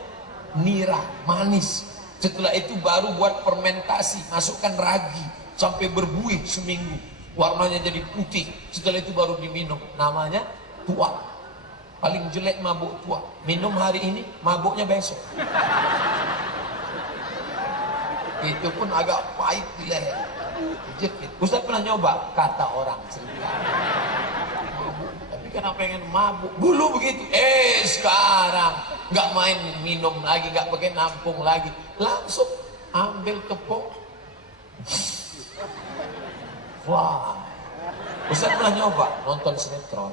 nira, manis. Setelah itu baru buat fermentasi, masukkan ragi sampai berbuih seminggu, warnanya jadi putih. Setelah itu baru diminum, namanya tua. Paling jelek mabuk tua, minum hari ini, mabuknya besok. Itu pun agak pahit di leher. Ustaz pernah nyoba, kata orang cerita, tapi karena pengen mabuk dulu begitu. Sekarang nggak main minum lagi, nggak pakai nampung lagi, langsung ambil tepung. Wah, Ustaz pernah nyoba nonton sinetron.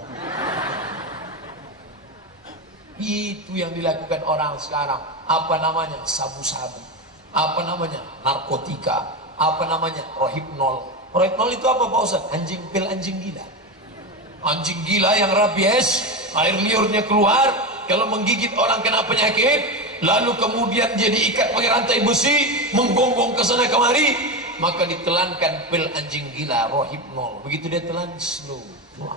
Itu yang dilakukan orang sekarang. Apa namanya? Sabu-sabu. Apa namanya? Narkotika. Apa namanya? Rohypnol. Rohypnol itu apa Pak Ustaz? Anjing pil, anjing gila. Anjing gila yang rabies, air liurnya keluar, kalau menggigit orang kena penyakit, lalu kemudian jadi ikat pakai rantai besi, menggonggong ke sana kemari, maka ditelankan pil anjing gila, rohypnol. Begitu dia telan, slow. Wah.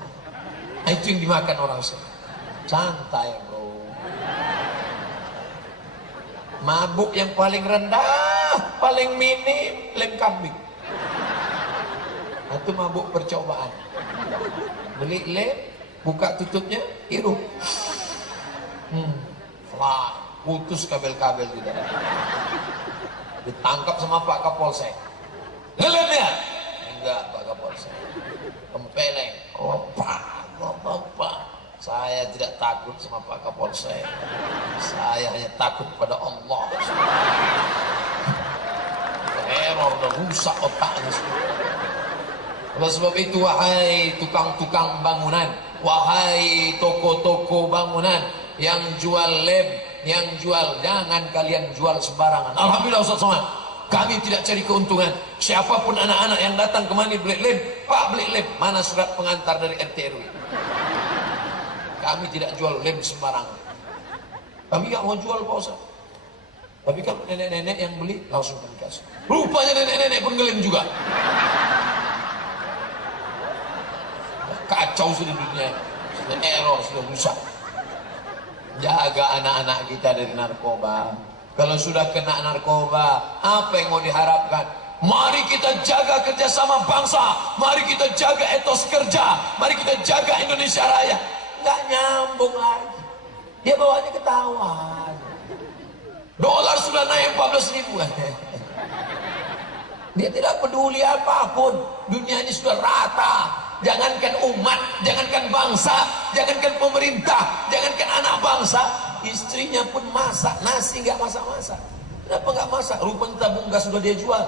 Itu yang dimakan orang sekarang. Santai bro. Mabuk yang paling rendah, paling minim, lem kambing. Itu mabuk percobaan. Beli lem, buka tutupnya, hirup. Wah, putus kabel-kabel di dalam. Ditangkap sama Pak Kapolsek. Lem ya? Enggak Pak Kapolsek. Kempeleng. Oh Pak. Saya tidak takut sama Pak Kapolsek. Saya hanya takut pada Allah. Teror dan rusak otaknya. Oleh sebab itu, wahai tukang-tukang bangunan, wahai toko-toko bangunan yang jual lem, yang jual, jangan kalian jual sembarangan. Alhamdulillah Ustaz Somad, kami tidak cari keuntungan. Siapapun anak-anak yang datang kemari beli lem, Pak beli lem, mana surat pengantar dari RT RW? Kami tidak jual lem sembarangan. Kami nggak mau jual Pak Ustaz. Tapi kalau nenek-nenek yang beli, langsung kami kasih. Rupanya nenek-nenek pun ngelem juga. Kacau sudah dunia. error sudah rusak. Jaga anak-anak kita dari narkoba. Kalau sudah kena narkoba, apa yang mau diharapkan? Mari kita jaga kerjasama bangsa, mari kita jaga etos kerja, mari kita jaga Indonesia Raya. Nggak nyambung lagi. Dia bawanya ketahuan. Dolar sudah naik 14.000. Dia tidak peduli apapun. Dunia ini sudah rata. Jangankan umat, jangankan bangsa, jangankan pemerintah, jangankan anak bangsa, istrinya pun masak nasi nggak masak-masak. Kenapa nggak masak? Rupanya tabung gas sudah dia jual.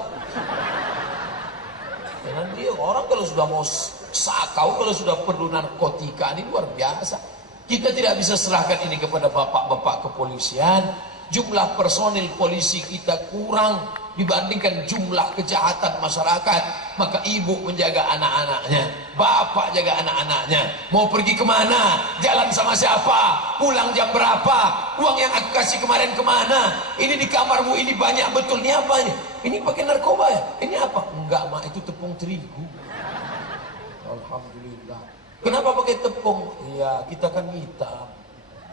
Karena dia orang kalau sudah mau sakau, kalau sudah perlu narkotika, ini luar biasa. Kita tidak bisa serahkan ini kepada bapak-bapak kepolisian. Jumlah personil polisi kita kurang dibandingkan jumlah kejahatan masyarakat. Maka ibu menjaga anak-anaknya, bapak jaga anak-anaknya. Mau pergi kemana, jalan sama siapa, pulang jam berapa, uang yang aku kasih kemarin kemana, ini di kamarmu ini banyak betul, ini apa ini? Ini pakai narkoba ya? Ini apa? Enggak mak, itu tepung terigu. Alhamdulillah. Kenapa pakai tepung? Iya, kita kan hitam.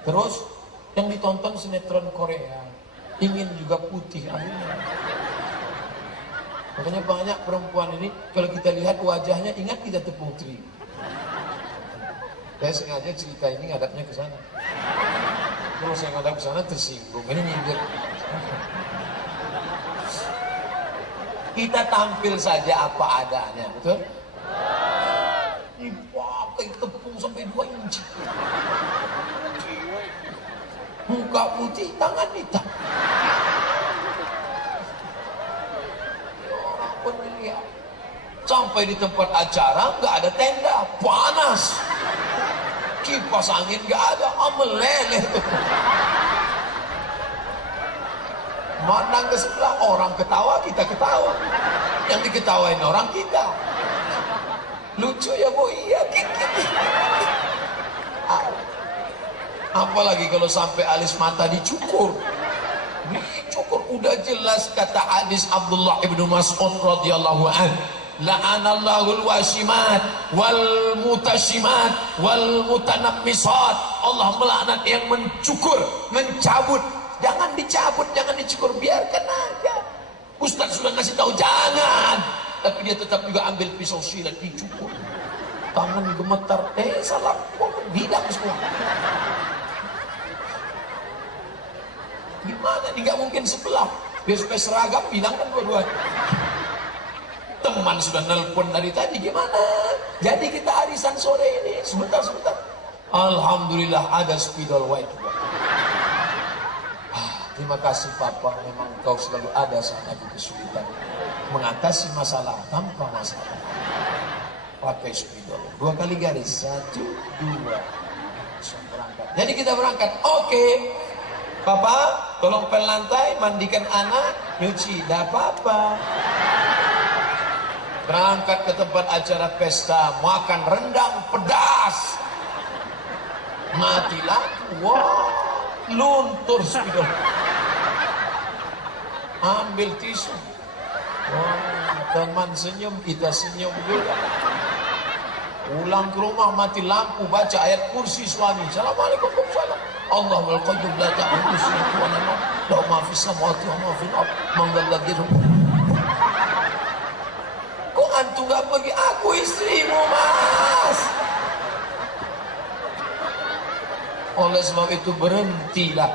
Terus yang ditonton sinetron Korea, ingin juga putih akhirnya. Makanya banyak perempuan ini kalau kita lihat wajahnya ingat kita tepung terigu. Saya sengaja cerita ini ngadapnya ke sana. Kalau saya ngadap ke sana tersinggung, ini nyindir. Kita tampil saja apa adanya, betul? Dipakai tepung sampai 2 inci. Muka putih, tangan hitam. Orang pun melihat. Sampai di tempat acara nggak ada tenda, panas. Kipas angin nggak ada, meleleh. Mandang ke sebelah, orang ketawa, kita ketawa. Yang diketawain orang kita. Lucu ya bu, iya. Apalagi kalau sampai alis mata dicukur. Dicukur udah jelas kata hadis Abdullah ibnu Mas'ud radhiyallahu anhu, la'anallahul wasimat wal mutasyimat wal mutanammisat. Allah melaknat yang mencukur, mencabut. Jangan dicabut, jangan dicukur, biarkan aja. Ustaz sudah ngasih tahu jangan, tapi dia tetap juga ambil pisau silet dicukur. Tangan gemetar, salah, bilang semua. Gimana nih, nggak mungkin sebelah. Biar supaya seragam, bilang kan dua-duanya. Teman sudah nelpon dari tadi, gimana? Jadi kita arisan sore ini, sebentar. Alhamdulillah ada spidol white. Terima kasih Papa, memang kau selalu ada saat aku kesulitan. Mengatasi masalah tanpa masalah. Pakai spidol. 2 kali garis, 1, 2. Berangkat. Jadi kita berangkat, oke. Papa, tolong pel lantai, mandikan anak, nyuci, dah apa-apa. Berangkat ke tempat acara pesta, makan rendang pedas. Mati lampu, wah, luntur spidol. Ambil tisu. Wah, teman senyum, kita senyum juga. Pulang ke rumah, mati lampu, baca ayat kursi suami. Assalamualaikum warahmatullahi wabarakatuh. Allahul qayyum la ta'khudhuhu sinatun wa la nawm, lahu ma fis samawati wa ma fil ardh, man dhal ladzi yad'u. Kok antum enggak pergi? Aku istrimu, Mas. Oleh sebab itu berhentilah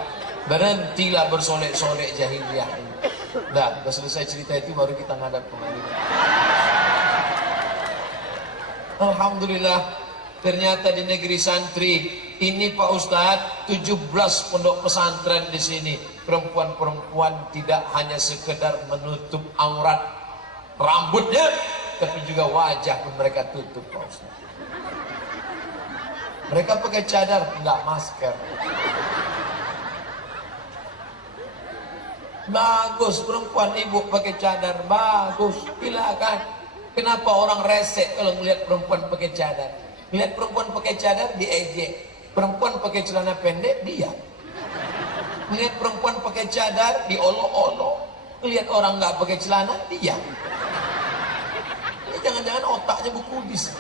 bersolek-solek jahiliyah. Dah, sudah selesai cerita itu baru kita ngadap pengadilan. Alhamdulillah, ternyata di negeri santri ini Pak Ustadz, 17 pondok pesantren di sini. Perempuan-perempuan tidak hanya sekedar menutup aurat rambutnya, tapi juga wajah pun mereka tutup Pak Ustadz. Mereka pakai cadar, enggak masker. Bagus, perempuan ibu pakai cadar, bagus, silakan. Kenapa orang resek kalau melihat perempuan pakai cadar? Melihat perempuan pakai cadar diejek, perempuan pakai celana pendek diam. Melihat perempuan pakai cadar diolok-olok, melihat orang nggak pakai celana diam. Ini jangan-jangan otaknya Bu Kudis.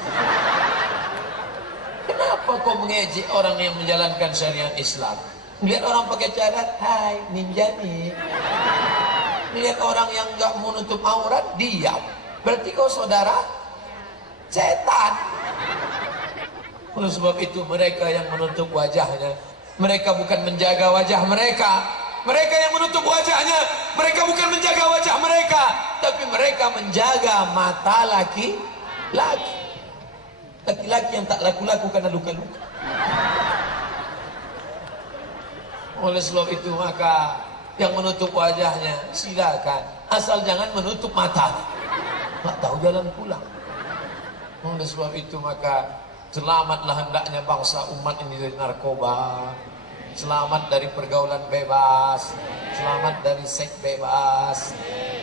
Kenapa kau mengejek orang yang menjalankan syariat Islam? Lihat orang pakai cadar, hai ninja nih. Lihat orang yang nggak menutup aurat, diam. Berarti kau saudara setan. Oleh sebab itu mereka yang menutup wajahnya, mereka bukan menjaga wajah mereka. Mereka yang menutup wajahnya, mereka bukan menjaga wajah mereka, tapi mereka menjaga mata laki-laki. Laki-laki yang tak laku-laku karena luka-luka. Oleh sebab itu maka yang menutup wajahnya silakan, asal jangan menutup mata. Tak tahu jalan pulang. Oleh sebab itu maka selamatlah hendaknya bangsa umat ini dari narkoba, selamat dari pergaulan bebas, selamat dari seks bebas.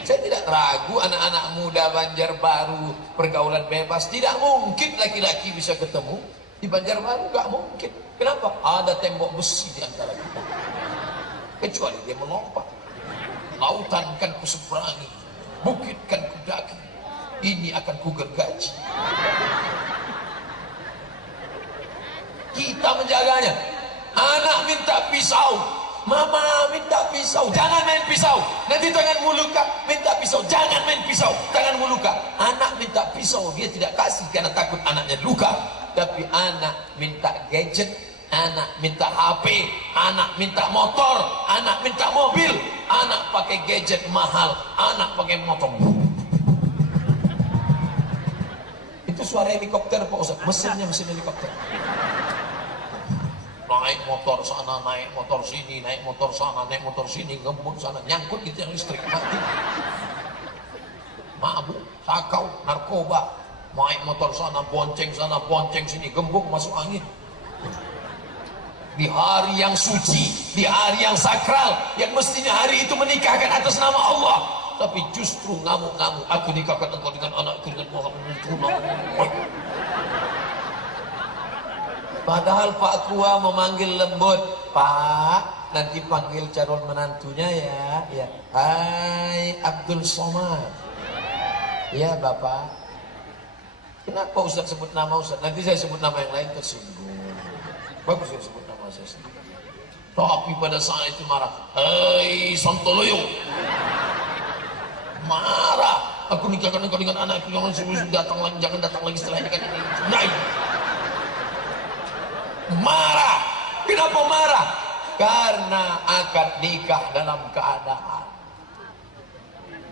Saya tidak ragu anak-anak muda Banjarbaru pergaulan bebas. Tidak mungkin laki-laki bisa ketemu di Banjarbaru, nggak mungkin. Kenapa? Ada tembok besi di antara kita. Kecuali dia melompat. Lautan kan kuseberangi, bukit kan kudaki, ini akan kugergaji. Kita menjaganya. Anak minta pisau, mama minta pisau, jangan main pisau, nanti tanganmu luka. Minta pisau, jangan main pisau, tanganmu luka. Anak minta pisau, dia tidak kasih karena takut anaknya luka. Tapi anak minta gadget, anak minta HP, anak minta motor, anak minta mobil. Anak pakai gadget mahal, anak pakai motor. Itu suara helikopter Pak Ustaz, mesinnya mesin helikopter. Naik motor sana, naik motor sini, naik motor sana, naik motor sini, gembur sana, nyangkut di tiang listrik, mati. Mabuk, sakau, narkoba, naik motor sana, bonceng sini, gembung masuk angin. Di hari yang suci, di hari yang sakral, yang mestinya hari itu menikahkan atas nama Allah, tapi justru ngamuk-ngamuk. Aku nikahkan engkau dengan anakku dengan Muhammad. Padahal Pak Kua memanggil lembut, Pak, nanti panggil calon menantunya ya. Ya. Hai Abdul Somad. Ya Bapak. Kenapa Ustaz sebut nama Ustaz? Nanti saya sebut nama yang lain tersinggung. Bagus saya sebut nama saya sendiri. Tapi pada saat itu marah. Hei Sontoloyo. Marah. Aku nikahkan engkau dengan anakku, jangan datang lagi, jangan datang lagi setelah nikah ini. Naik. Marah. Kenapa marah? Karena akad nikah dalam keadaan.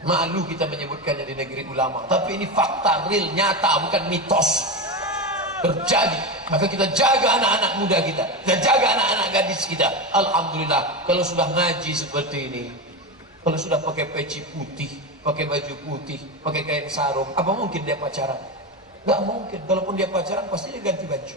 Malu kita menyebutkannya di negeri ulama, tapi ini fakta real, nyata, bukan mitos. Terjadi. Maka kita jaga anak-anak muda kita, dan jaga anak-anak gadis kita. Alhamdulillah, kalau sudah ngaji seperti ini, kalau sudah pakai peci putih, pakai baju putih, pakai kain sarung, apa mungkin dia pacaran? Gak mungkin. Kalaupun dia pacaran pasti dia ganti baju.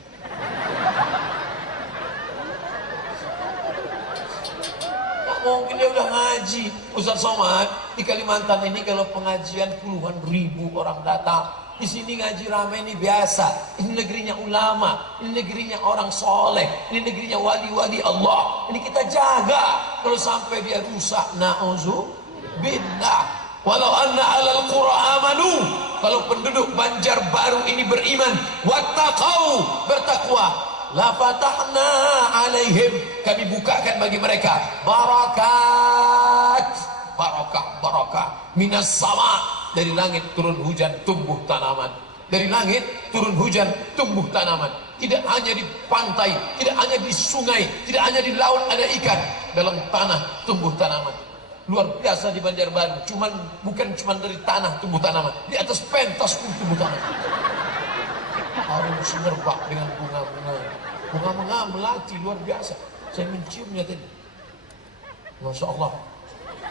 Gak mungkin dia udah ngaji. Ustaz Somad di Kalimantan ini kalau pengajian puluhan ribu orang datang. Di sini ngaji ramai ini biasa. Ini negerinya ulama, ini negerinya orang soleh, ini negerinya wali-wali Allah. Ini kita jaga. Kalau sampai dia rusak, na'udzubillah. Walau anna alal qura amanu, kalau penduduk Banjarbaru ini beriman, wattaqau, bertakwa, la fatahna alaihim, kami bukakan bagi mereka barakat, barakah minas sama, dari langit turun hujan, tumbuh tanaman. Dari langit turun hujan, tumbuh tanaman. Tidak hanya di pantai, tidak hanya di sungai, tidak hanya di laut ada ikan, dalam tanah tumbuh tanaman. Luar biasa di Banjarbaru, bukan cuma dari tanah tumbuh tanaman, di atas pentas pun tumbuh tanaman. Harum semerbak dengan bunga-bunga melati luar biasa. Saya menciumnya tadi, Masya Allah.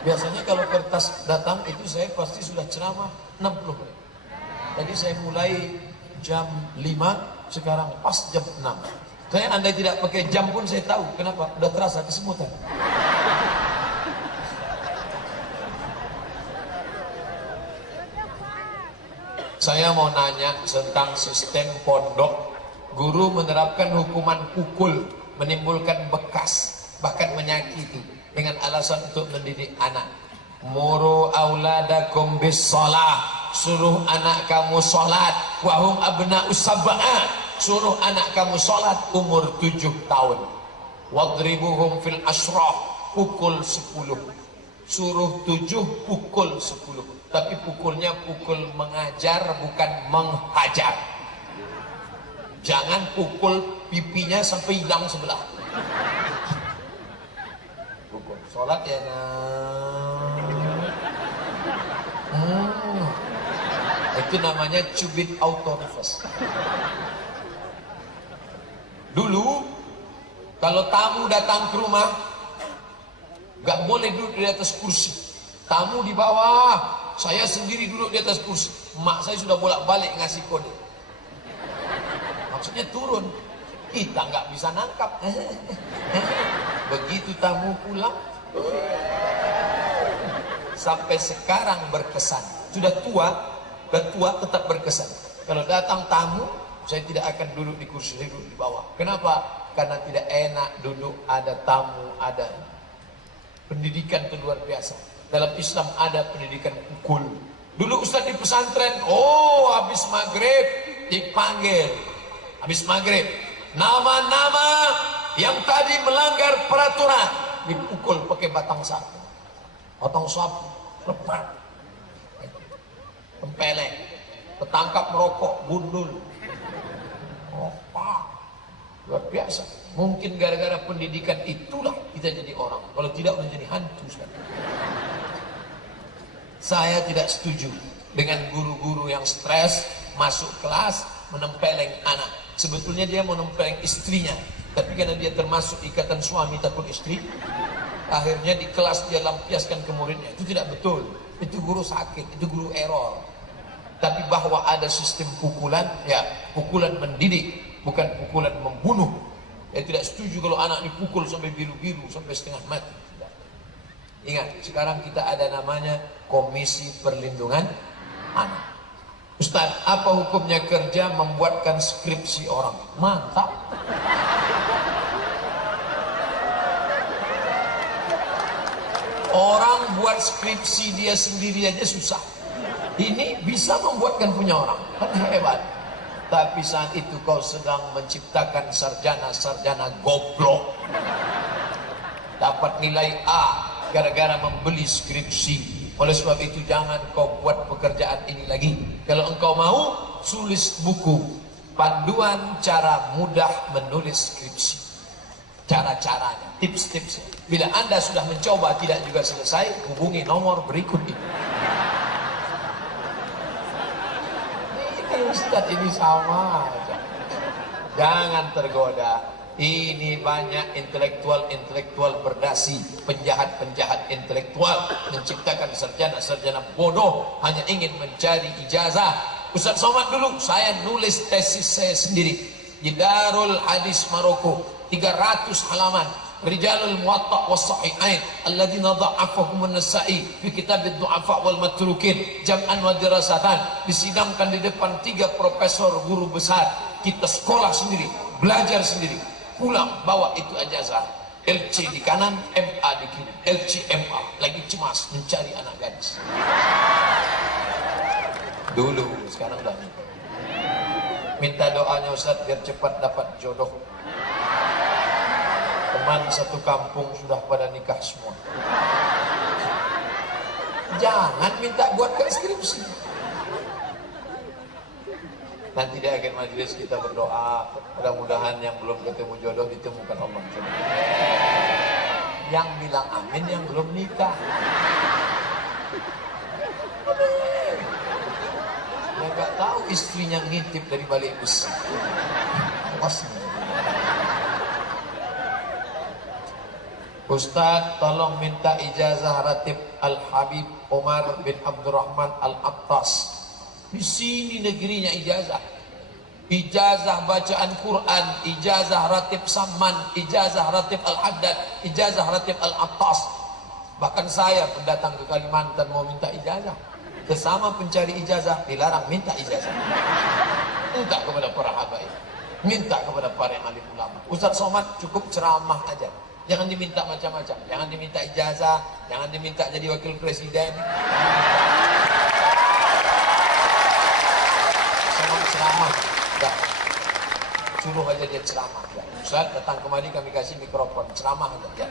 Biasanya kalau kertas datang itu saya pasti sudah ceramah 60 menit. Tadi saya mulai jam 5, sekarang pas jam 6. Saya andai tidak pakai jam pun saya tahu kenapa, udah terasa kesemutan. Saya mau nanya tentang sistem pondok. Guru menerapkan hukuman pukul, menimbulkan bekas, bahkan menyakiti, dengan alasan untuk mendidik anak. Muru auladakum bis shalah, suruh anak kamu salat, wahum abna'us sab'a, suruh anak kamu sholat umur 7 tahun. Wadribuhum fil ashrah, pukul 10. Suruh 7, pukul 10. Tapi pukulnya pukul mengajar, bukan menghajar. Jangan pukul pipinya sampai hilang sebelah. Pukul. Sholat ya itu namanya cubit auto reverse. Dulu kalau tamu datang ke rumah gak boleh duduk di atas kursi. Tamu di bawah, saya sendiri duduk di atas kursi. Mak saya sudah bolak-balik ngasih kode. Maksudnya turun. Kita nggak bisa nangkap. Begitu tamu pulang, sampai sekarang berkesan. Sudah tua tetap berkesan. Kalau datang tamu, saya tidak akan duduk di kursi, saya duduk di bawah. Kenapa? Karena tidak enak duduk ada tamu, ada pendidikan itu luar biasa. Dalam Islam ada pendidikan pukul. Dulu Ustaz di pesantren, habis maghrib dipanggil. Habis maghrib, nama-nama yang tadi melanggar peraturan dipukul pakai batang sapu. Batang sapu, lepas, tempeleng, ketangkap merokok, gundul. Luar biasa. Mungkin gara-gara pendidikan itulah kita jadi orang. Kalau tidak udah jadi hantu sekarang. Saya tidak setuju dengan guru-guru yang stres masuk kelas menempeleng anak. Sebetulnya dia mau nempeleng istrinya, tapi karena dia termasuk ikatan suami takut istri, akhirnya di kelas dia lampiaskan ke muridnya. Itu tidak betul. Itu guru sakit, itu guru error. Tapi bahwa ada sistem pukulan, ya pukulan mendidik, bukan pukulan membunuh. Saya tidak setuju kalau anak dipukul sampai biru-biru, sampai setengah mati. Tidak. Ingat, sekarang kita ada namanya Komisi Perlindungan Anak. Ustaz, apa hukumnya kerja membuatkan skripsi orang? Mantap. Orang buat skripsi dia sendiri aja susah. Ini bisa membuatkan punya orang. Kan hebat. Tapi saat itu kau sedang menciptakan sarjana-sarjana goblok. Dapat nilai A gara-gara membeli skripsi. Oleh sebab itu jangan kau buat pekerjaan ini lagi. Kalau engkau mau, tulis buku panduan cara mudah menulis skripsi. Cara-caranya, tips-tipsnya. Bila Anda sudah mencoba tidak juga selesai, hubungi nomor berikut ini. Ini Ustaz, ini sama aja. Jangan tergoda. Ini banyak intelektual berdasi, penjahat-penjahat intelektual menciptakan sarjana-sarjana bodoh hanya ingin mencari ijazah. Ustaz Somad dulu saya nulis tesis saya sendiri di Darul Hadis Maroko, 300 halaman. Rijalul Muwatta' was Sahihain alladzina dha'afahum an-Nasa'i fi kitab ad-du'afa wal matrukin jam'an wa dirasatan. Disidangkan di depan 3 profesor guru besar. Kita sekolah sendiri, belajar sendiri. Pulang bawa itu ijazah. LC di kanan, MA di kiri. LC MA lagi cemas mencari anak gadis. Dulu, sekarang udah minta doanya Ustaz biar cepat dapat jodoh. Teman satu kampung sudah pada nikah semua. Jangan minta buatkan skripsi. Nanti di akhir majelis kita berdoa, mudah-mudahan yang belum ketemu jodoh ditemukan Allah. Yang bilang amin yang belum nikah. Yang gak tahu istrinya ngintip dari balik besi. Ustaz, tolong minta ijazah ratib Al-Habib Umar bin Abdurrahman Al-Attas. Di sini negerinya ijazah. Ijazah bacaan Quran, ijazah ratib Samman, ijazah ratib Al-Haddad, ijazah ratib Al-Attas. Bahkan saya pendatang ke Kalimantan mau minta ijazah. Sesama pencari ijazah dilarang minta ijazah. Minta kepada para habaib, minta kepada para alim ulama. Ustaz Somad cukup ceramah aja. Jangan diminta macam-macam. Jangan diminta ijazah, jangan diminta jadi wakil presiden. Ceramah. suruh aja dia ceramah ya. Ustaz datang kemari kami kasih mikrofon, ceramah aja ya.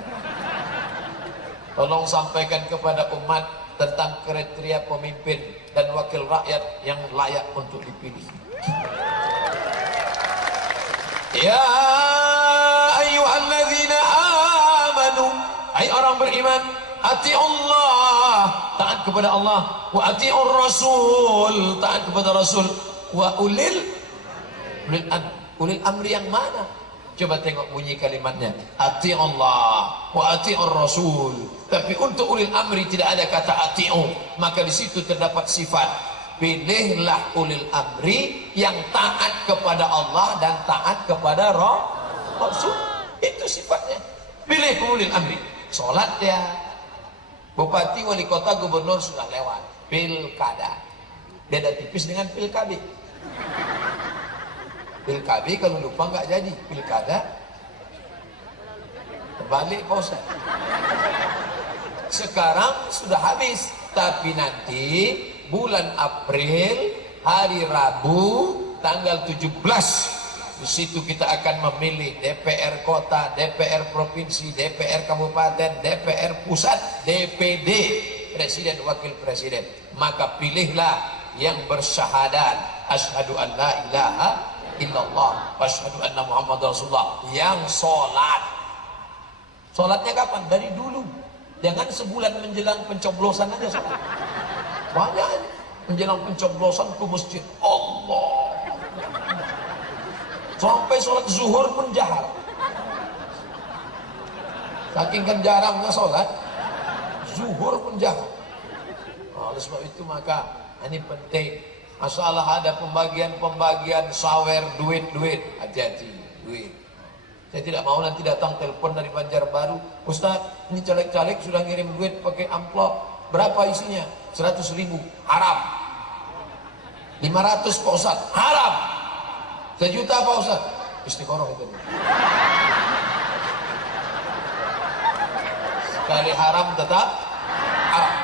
Tolong sampaikan kepada umat tentang kriteria pemimpin dan wakil rakyat yang layak untuk dipilih. Ya ayyuhalladzina amanu, hai orang beriman, ati'ullah, taat kepada Allah, wa ati'ur rasul, taat kepada Rasul, wa ulil amri yang mana? Coba tengok bunyi kalimatnya, ati'ullah wa ati'ur rasul. Tapi untuk ulil amri tidak ada kata ati'u, maka di situ terdapat sifat. Pilihlah ulil amri yang taat kepada Allah dan taat kepada Rasul. Itu sifatnya. Pilih ulil amri. Salat ya. Bupati, wali kota, gubernur sudah lewat. Pilkada. Beda tipis dengan pilkada. Pilkada kalau lupa nggak jadi. Pilkada terbalik Pak Ustaz. Sekarang sudah habis, tapi nanti bulan April hari Rabu tanggal 17 di situ kita akan memilih DPR kota, DPR provinsi, DPR kabupaten, DPR pusat, DPD, presiden wakil presiden. Maka pilihlah yang bersyahadat asyhadu an la ilaha illallah wa asyhadu anna muhammadar rasulullah, yang sholat. Sholatnya kapan? Dari dulu. Jangan sebulan menjelang pencoblosan aja sholat. Banyak menjelang pencoblosan ke masjid Allah, sampai sholat zuhur pun jahar. Saking kan jarangnya sholat zuhur pun jahar. Oleh sebab itu maka ini penting. Masalah ada pembagian sawer duit, hati-hati duit. Saya tidak mau nanti datang telepon dari Banjarbaru, Ustaz ini caleg-caleg sudah ngirim duit pakai amplop, berapa isinya? 100.000, haram. 500 Pak Ustaz, haram. 1 juta Pak Ustaz, istiqoroh itu. Sekali haram tetap haram.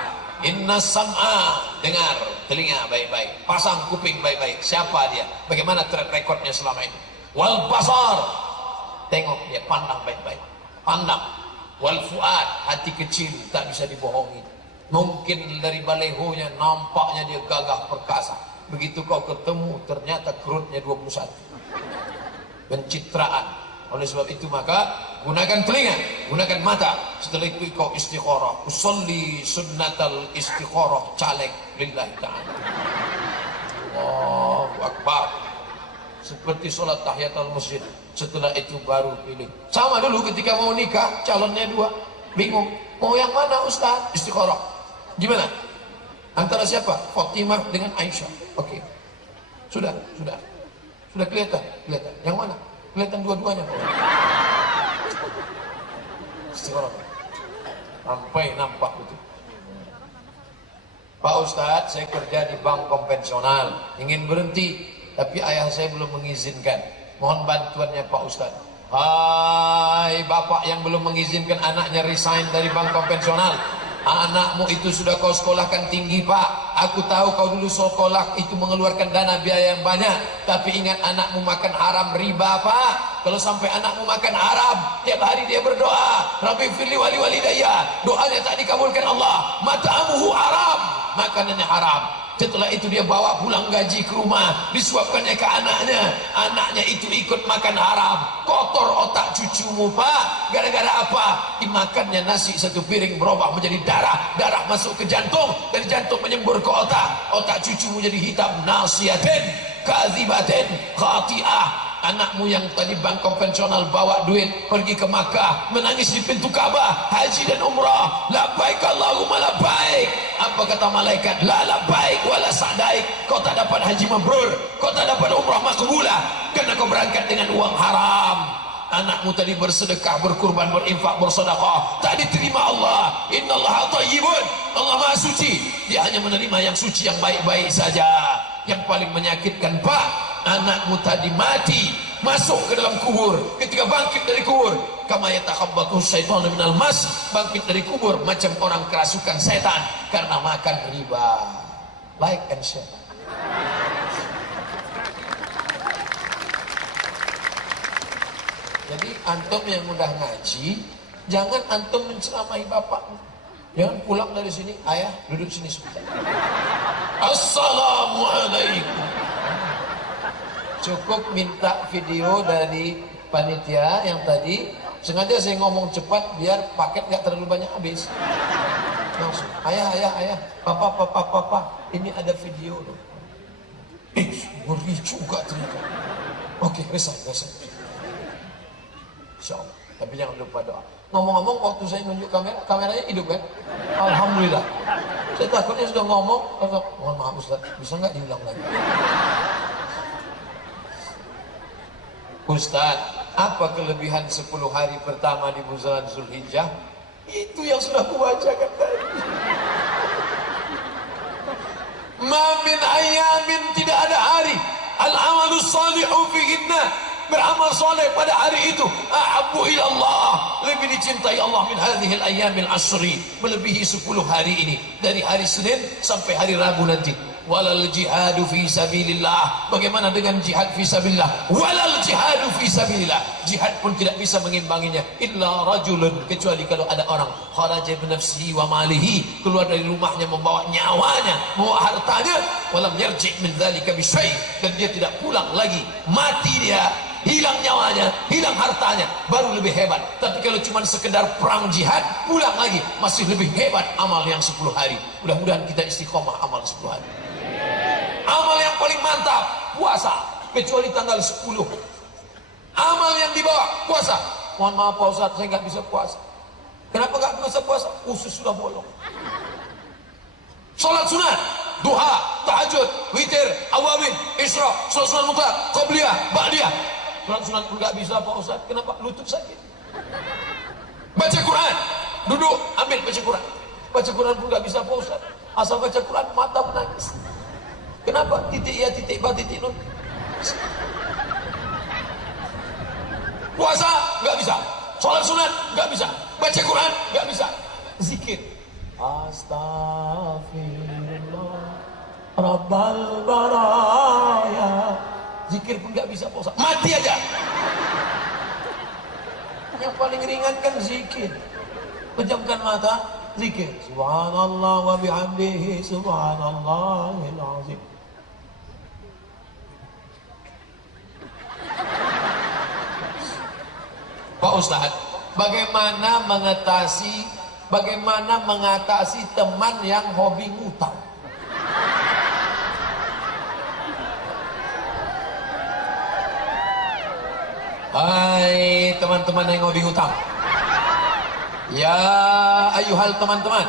Inna sam'a, dengar, telinga baik-baik, pasang kuping baik-baik. Siapa dia? Bagaimana track recordnya selama ini? Wal basar, tengok dia, pandang baik-baik, pandang. Wal fuad, hati kecil tak bisa dibohongi. Mungkin dari balehonya nampaknya dia gagah perkasa, begitu kau ketemu ternyata kerutnya 21. Pencitraan. Oleh sebab itu maka gunakan telinga, gunakan mata. Setelah itu kau istikharah. Usolli sunnatal istikharah caleg lillahi ta'ala. Allahu Akbar. Seperti sholat tahiyatul masjid. Setelah itu baru pilih. Sama dulu ketika mau nikah, calonnya 2. Bingung, mau yang mana Ustaz? Istikharah. Gimana? Antara siapa? Fatimah dengan Aisyah. Oke. Sudah kelihatan. Yang mana? Kelihatan dua-duanya. Istikharah. Sampai nampak betul. Pak Ustadz, saya kerja di bank konvensional, ingin berhenti, tapi ayah saya belum mengizinkan. Mohon bantuannya Pak Ustadz. Hai bapak yang belum mengizinkan anaknya resign dari bank konvensional, anakmu itu sudah kau sekolahkan tinggi Pak. Aku tahu kau dulu sekolah itu mengeluarkan dana biaya yang banyak, tapi ingat anakmu makan haram riba Pak. Kalau sampai anakmu makan haram, tiap hari dia berdoa, Rabbi firli wali walidayya, doanya tak dikabulkan Allah. Mata'amuhu haram, makanannya haram. Setelah itu dia bawa pulang gaji ke rumah, disuapkannya ke anaknya. Anaknya itu ikut makan haram. Kotor otak cucumu Pak. Gara-gara apa? Dimakannya nasi 1 piring berubah menjadi darah. Darah masuk ke jantung, dari jantung menyembur ke otak. Otak cucumu jadi hitam. Nasiyatin, kazibatin, khati'ah. Anakmu yang tadi bank konvensional bawa duit pergi ke Makkah, menangis di pintu Ka'bah, haji dan umrah. Labbaik Allahumma labbaik. Apa kata malaikat? La labbaik wala sa'daik. Kau tak dapat haji mabrur, kau tak dapat umrah makbulah, karena kau berangkat dengan uang haram. Anakmu tadi bersedekah, berkurban, berinfak, bersedekah, tak diterima Allah. Innallaha thayyibun, Allah Maha Suci. Dia hanya menerima yang suci, yang baik-baik saja. Yang paling menyakitkan Pak, anakmu tadi mati, masuk ke dalam kubur. Ketika bangkit dari kubur, kama yatakhabbatu syaitanu minal mas, bangkit dari kubur macam orang kerasukan setan karena makan riba. Like and share. Jadi antum yang udah ngaji, jangan antum menceramahi bapak. Jangan pulang dari sini, ayah duduk sini sebentar. Assalamualaikum. Cukup minta video dari panitia yang tadi. Sengaja saya ngomong cepat biar paket gak terlalu banyak habis. Langsung, ayah, papa, ini ada video loh. Ngeri juga ternyata. Oke, selesai. Insya Allah. Tapi jangan lupa doa. Ngomong-ngomong, waktu saya nunjuk kameranya hidup kan? Alhamdulillah. Saya takutnya sudah ngomong, mohon maaf Ustaz, bisa nggak diulang lagi? Ustaz, apa kelebihan 10 hari pertama di bulan Zulhijjah? Itu yang sudah kubacakan tadi. Ma min ayamin, tidak ada hari al-amalus salihu fihinna, beramal soleh pada hari itu ahabbu ila Allah, lebih dicintai Allah min hadhil ayyamil asri, melebihi 10 hari ini, dari hari Senin sampai hari Rabu nanti. Walal jihadu fi sabilillah, bagaimana dengan jihad fi sabilillah? Walal jihadu fi sabilillah, jihad pun tidak bisa mengimbanginya. Illa rajulun, kecuali kalau ada orang kharaja bi nafsihi wa malihi, keluar dari rumahnya membawa nyawanya, membawa hartanya, walam yarji' min dzalika bi syai', dan dia tidak pulang lagi, mati dia, hilang nyawanya, hilang hartanya, baru lebih hebat. Tapi kalau cuma sekedar perang jihad, pulang lagi, masih lebih hebat amal yang 10 hari. Mudah-mudahan kita istiqomah amal 10 hari. Amal yang paling mantap, puasa, kecuali tanggal 10. Amal yang dibawa, puasa. Mohon maaf Pak Ustaz, saya nggak bisa puasa. Kenapa nggak bisa puasa? Usus sudah bolong. Sholat sunat, duha, tahajud, witir, awabin, isra, sholat sunat mutlak, qobliyah, ba'diyah. Sholat sunat pun nggak bisa Pak Ustaz. Kenapa? Lutut sakit. Baca Quran, duduk, ambil baca Quran. Baca Quran pun nggak bisa Pak Ustaz. Asal baca Quran mata menangis. Kenapa? Titik ya, titik ba, titik nun. Puasa nggak bisa, sholat sunat nggak bisa, baca Quran nggak bisa, zikir. Astaghfirullah Rabbal baraya, zikir pun nggak bisa Pak Ustaz. Mati aja. Yang paling ringan kan zikir. Pejamkan mata, zikir. Subhanallah wa bihamdihi subhanallahil azim. Pak Ustadz, bagaimana mengatasi teman yang hobi ngutang? Hai teman-teman yang hobi ngutang. Ya ayuhal teman-teman,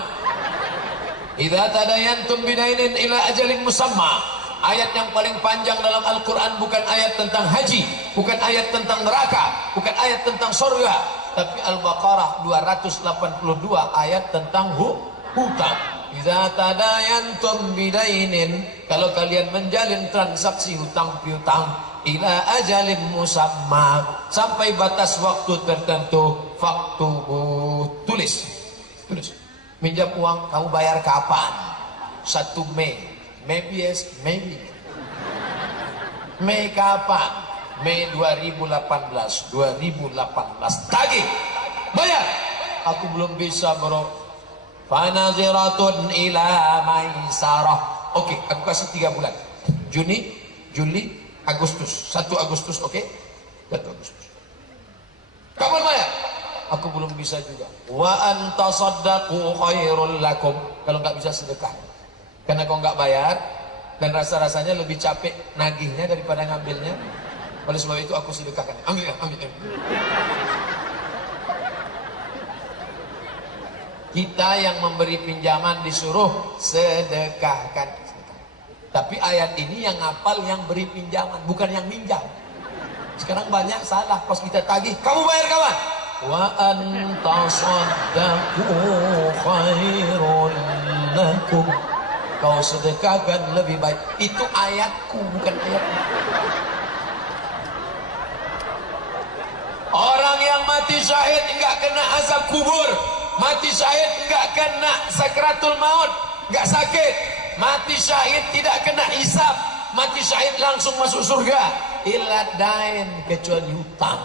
idza tadayantum bidainin ila ajalin musamma. Ayat yang paling panjang dalam Al-Quran bukan ayat tentang haji, bukan ayat tentang neraka, bukan ayat tentang surga, tapi Al-Baqarah 282 ayat tentang hutang. Idza tadayantum bidainin, kalau kalian menjalin transaksi hutang piutang, ila ajalin musamma, sampai batas waktu tertentu, faktubu, tulis. Minjam uang kamu bayar kapan? 1 Mei. Maybe yes, maybe. Mei kapan? Mei 2018. Tagih, bayar. Aku belum bisa bro. Fanaziratun ila maisarah. Oke, aku kasih 3 bulan. Juni, Juli, Agustus. 1 Agustus, oke? 1 Agustus. Kapan bayar? Aku belum bisa juga. Wa antasaddaqu khairul lakum. Kalau nggak bisa sedekah. Karena kau nggak bayar dan rasa-rasanya lebih capek nagihnya daripada ngambilnya. Oleh sebab itu aku sedekahkan. Ambil. Kita yang memberi pinjaman disuruh sedekahkan. Tapi ayat ini yang ngapal yang beri pinjaman, bukan yang minjam. Sekarang banyak salah, pas kita tagih, kamu bayar kawan? Wa antasaddaqu khairul lakum. Kau sedekahkan lebih baik. Itu ayatku, bukan ayatmu. Orang yang mati syahid enggak kena azab kubur, mati syahid enggak kena sakratul maut, enggak sakit. Mati syahid tidak kena hisab, mati syahid langsung masuk surga. Illa dain, kecuali hutang.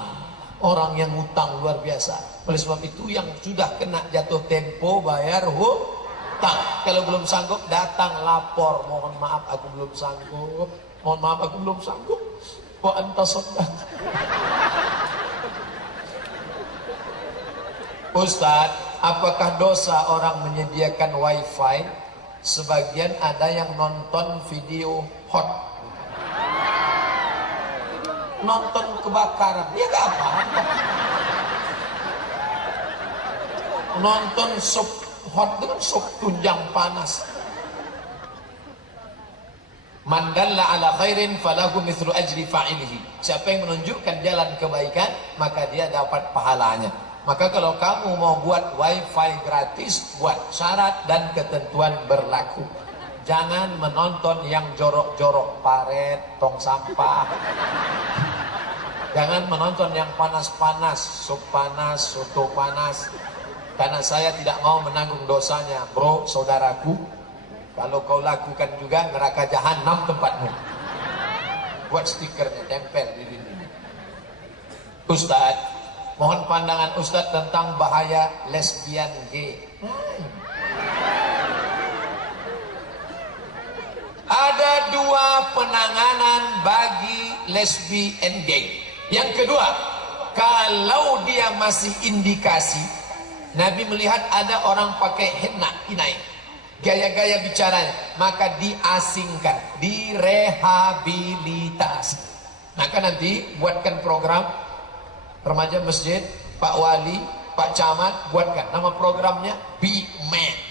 orang yang hutang luar biasa. Oleh sebab itu yang sudah kena jatuh tempo bayar hutang. Kalau belum sanggup datang lapor, mohon maaf aku belum sanggup, mohon maaf aku belum sanggup. Wa anta saddaq. Ustaz, apakah dosa orang menyediakan wifi? Sebagian ada yang nonton video hot, nonton kebakaran, ya gak apa-apa. Nonton sup hot dengan sup tunjang panas. Man dalla ala khairin falahu mithlu ajri fa'ilihi. Siapa yang menunjukkan jalan kebaikan, maka dia dapat pahalanya. Maka kalau kamu mau buat wifi gratis, buat syarat dan ketentuan berlaku. Jangan menonton yang jorok-jorok, paret, tong sampah. Jangan menonton yang panas-panas, sup panas, soto panas. Karena saya tidak mau menanggung dosanya, bro, saudaraku. Kalau kau lakukan juga, neraka jahanam tempatmu. Buat stikernya, tempel di sini. Ustaz, mohon pandangan Ustaz tentang bahaya lesbian gay. Ada dua penanganan bagi lesbian gay. Yang kedua, kalau dia masih indikasi, Nabi melihat ada orang pakai henna, inai, gaya-gaya bicaranya, maka diasingkan, direhabilitasi. Maka nanti buatkan program remaja masjid, Pak Wali, Pak Camat, buatkan nama programnya Be Man.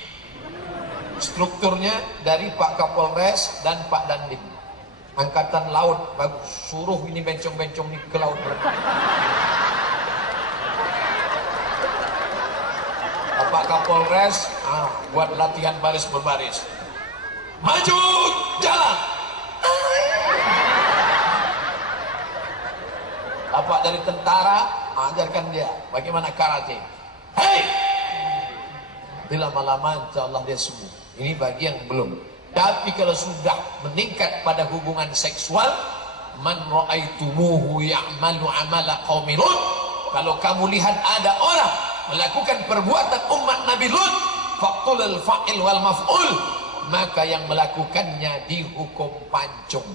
Strukturnya dari Pak Kapolres dan Pak Dandim. Angkatan laut, bagus, suruh ini bencong-bencong ini ke laut. Pak Kapolres buat latihan baris berbaris. Maju, jalan. Bapak dari tentara, ajarkan dia bagaimana karate. Hei, lama-lama insya Allah dia sembuh. Ini bagi yang belum. Tapi kalau sudah meningkat pada hubungan seksual, man ra'aitumuhu ya'malu amala qaumin Lut, kalau kamu lihat ada orang melakukan perbuatan umat Nabi Lut, faqtulul fa'il wal maf'ul, maka yang melakukannya dihukum pancung.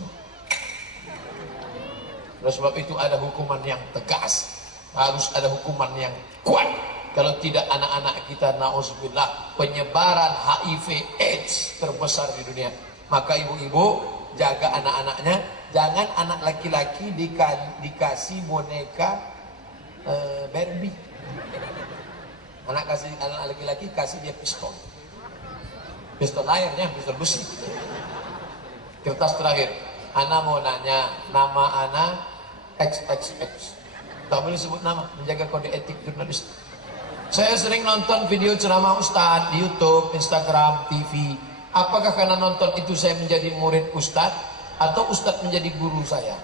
Oleh sebab itu ada hukuman yang tegas, harus ada hukuman yang kuat. Kalau tidak, anak-anak kita, na'udzubillah, penyebaran HIV AIDS terbesar di dunia. Maka ibu-ibu jaga anak-anaknya, jangan anak laki-laki dikasih boneka Barbie. Anak laki-laki kasih dia pistol airnya, pistol besi. Kertas terakhir, Ana mau nanya, nama Ana XXX, tak boleh sebut nama, menjaga kode etik jurnalis. Saya sering nonton video ceramah Ustadz di YouTube, Instagram, TV. Apakah karena nonton itu saya menjadi murid Ustadz, atau Ustadz menjadi guru saya?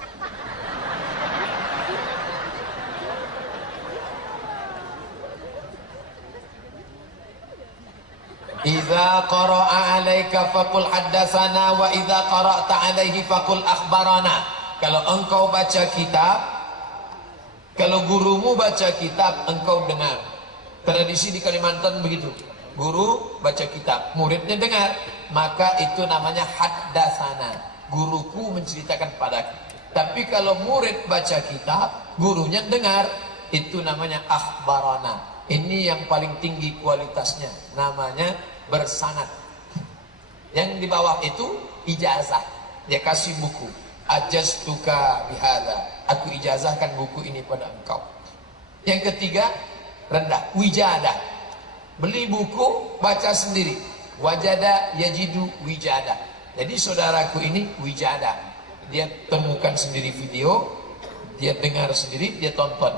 Idza qara'a 'alaika faqul haddatsana wa idza qara'ta 'alaihi faqul akhbarana. Kalau engkau baca kitab, kalau gurumu baca kitab, engkau dengar. Tradisi di Kalimantan begitu. Guru baca kitab, muridnya dengar, maka itu namanya haddatsana. Guruku menceritakan padaku. Tapi kalau murid baca kitab, gurunya dengar, itu namanya akhbarana. Ini yang paling tinggi kualitasnya, namanya bersanad. Yang di bawah itu ijazah, dia kasih buku, ajaztuka bihadza, aku ijazahkan buku ini pada engkau. Yang ketiga rendah, wijadah, beli buku baca sendiri, wajada yajidu wijadah. Jadi saudaraku ini wijadah, dia temukan sendiri video, dia dengar sendiri, dia tonton.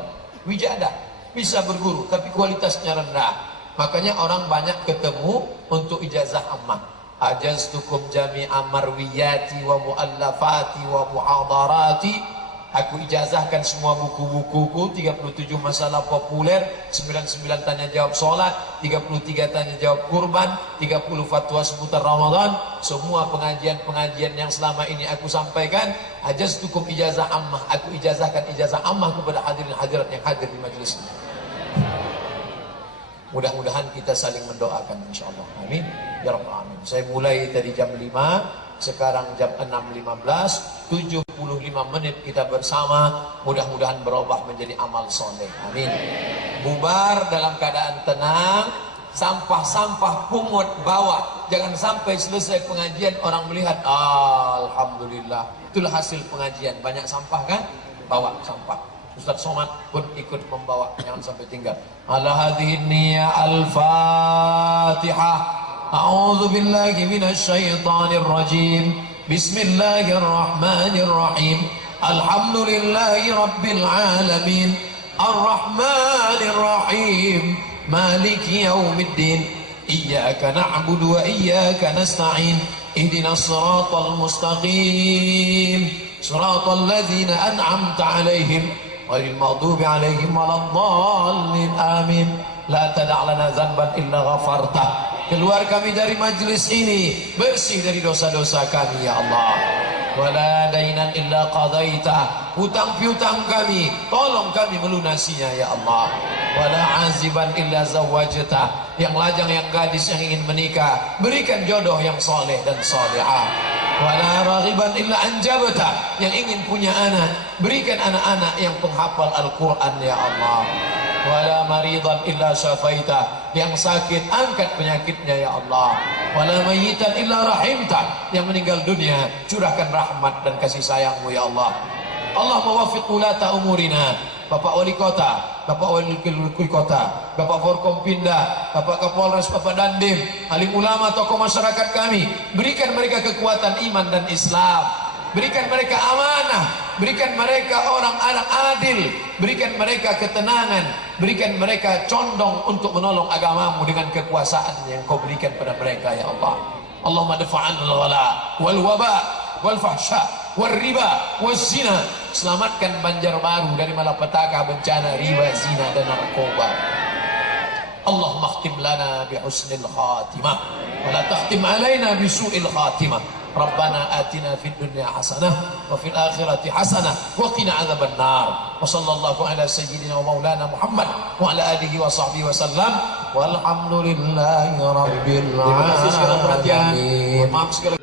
Wijadah, bisa berguru tapi kualitasnya rendah. Makanya orang banyak ketemu untuk ijazah ammah. Ajaztukum jami'a marwiyati wa muallafati wa muhadarati Aku ijazahkan semua buku-bukuku, 37 masalah populer, 99 tanya jawab solat, 33 tanya jawab kurban, 30 fatwa seputar Ramadan. Semua pengajian-pengajian yang selama ini aku sampaikan, ajaztukum ijazah ammah. Aku ijazahkan ijazah ammah kepada hadirin hadirat yang hadir di majelis ini. Mudah-mudahan kita saling mendoakan insyaallah. Amin ya rabbal alamin. Saya mulai dari jam 5, sekarang jam 6.15, 75 menit kita bersama. Mudah-mudahan berubah menjadi amal soleh. Amin. Bubar dalam keadaan tenang. Sampah-sampah pungut bawa. Jangan sampai selesai pengajian orang melihat alhamdulillah, itulah hasil pengajian. Banyak sampah kan? Bawa sampah. Ustaz Somad pun ikut membawa, jangan sampai tinggal. Ala hadhihi niyya al-Fatihah. A'udzu billahi minasy syaithanir rajim. Bismillahirrahmanirrahim. Alhamdulillahi rabbil alamin. Arrahmanir rahim. Maliki yaumiddin. Iyyaka na'budu wa iyyaka nasta'in. Ihdinas siratal mustaqim. Siratal ladzina an'amta 'alaihim ghairil maghdubi 'alaihim waladdallin. Amin. La tada' lana dzanban illa ghafartah. Keluar kami dari majlis ini bersih dari dosa-dosa kami ya Allah. Wala dainan illa qadaita. Hutang piutang kami tolong kami melunasinya ya Allah. Wala aziban illa zawwajta. Yang lajang yang gadis yang ingin menikah, berikan jodoh yang soleh dan solehah. Wala raghiban illa anjabta. Yang ingin punya anak, berikan anak-anak yang penghafal Al-Quran ya Allah. Wala maridan illa syafaita. Yang sakit angkat penyakitnya ya Allah. Wala mayyitan illa rahimta. Yang meninggal dunia curahkan rahmat dan kasih sayangmu ya Allah. Allah mewafiq ulata umurina. Bapak Wali Kota, Bapak Wali Kota, Bapak Forkompinda, Bapak Kapolres, Bapak Dandim, alim ulama, tokoh masyarakat kami, berikan mereka kekuatan iman dan Islam, berikan mereka amanah, berikan mereka orang anak adil, berikan mereka ketenangan, berikan mereka condong untuk menolong agamamu dengan kekuasaan yang kau berikan pada mereka ya Allah. Allahumma dafa'an al-ghala wal waba wal fahsya wal riba wal zina. Selamatkan Banjarbaru dari malapetaka bencana riba, zina dan narkoba. Allahumma khtim lana bi husnil khatimah wa la takhtim alaina bi su'il khatimah. Rabbana atina fid dunya hasanah wa fil akhirati hasanah wa qina adzaban nar. Wa sallallahu ala sayyidina wa maulana Muhammad wa ala alihi wa sahbihi wa sallam. Walhamdulillahi rabbil alamin. Terima kasih segala perhatian. Maaf segala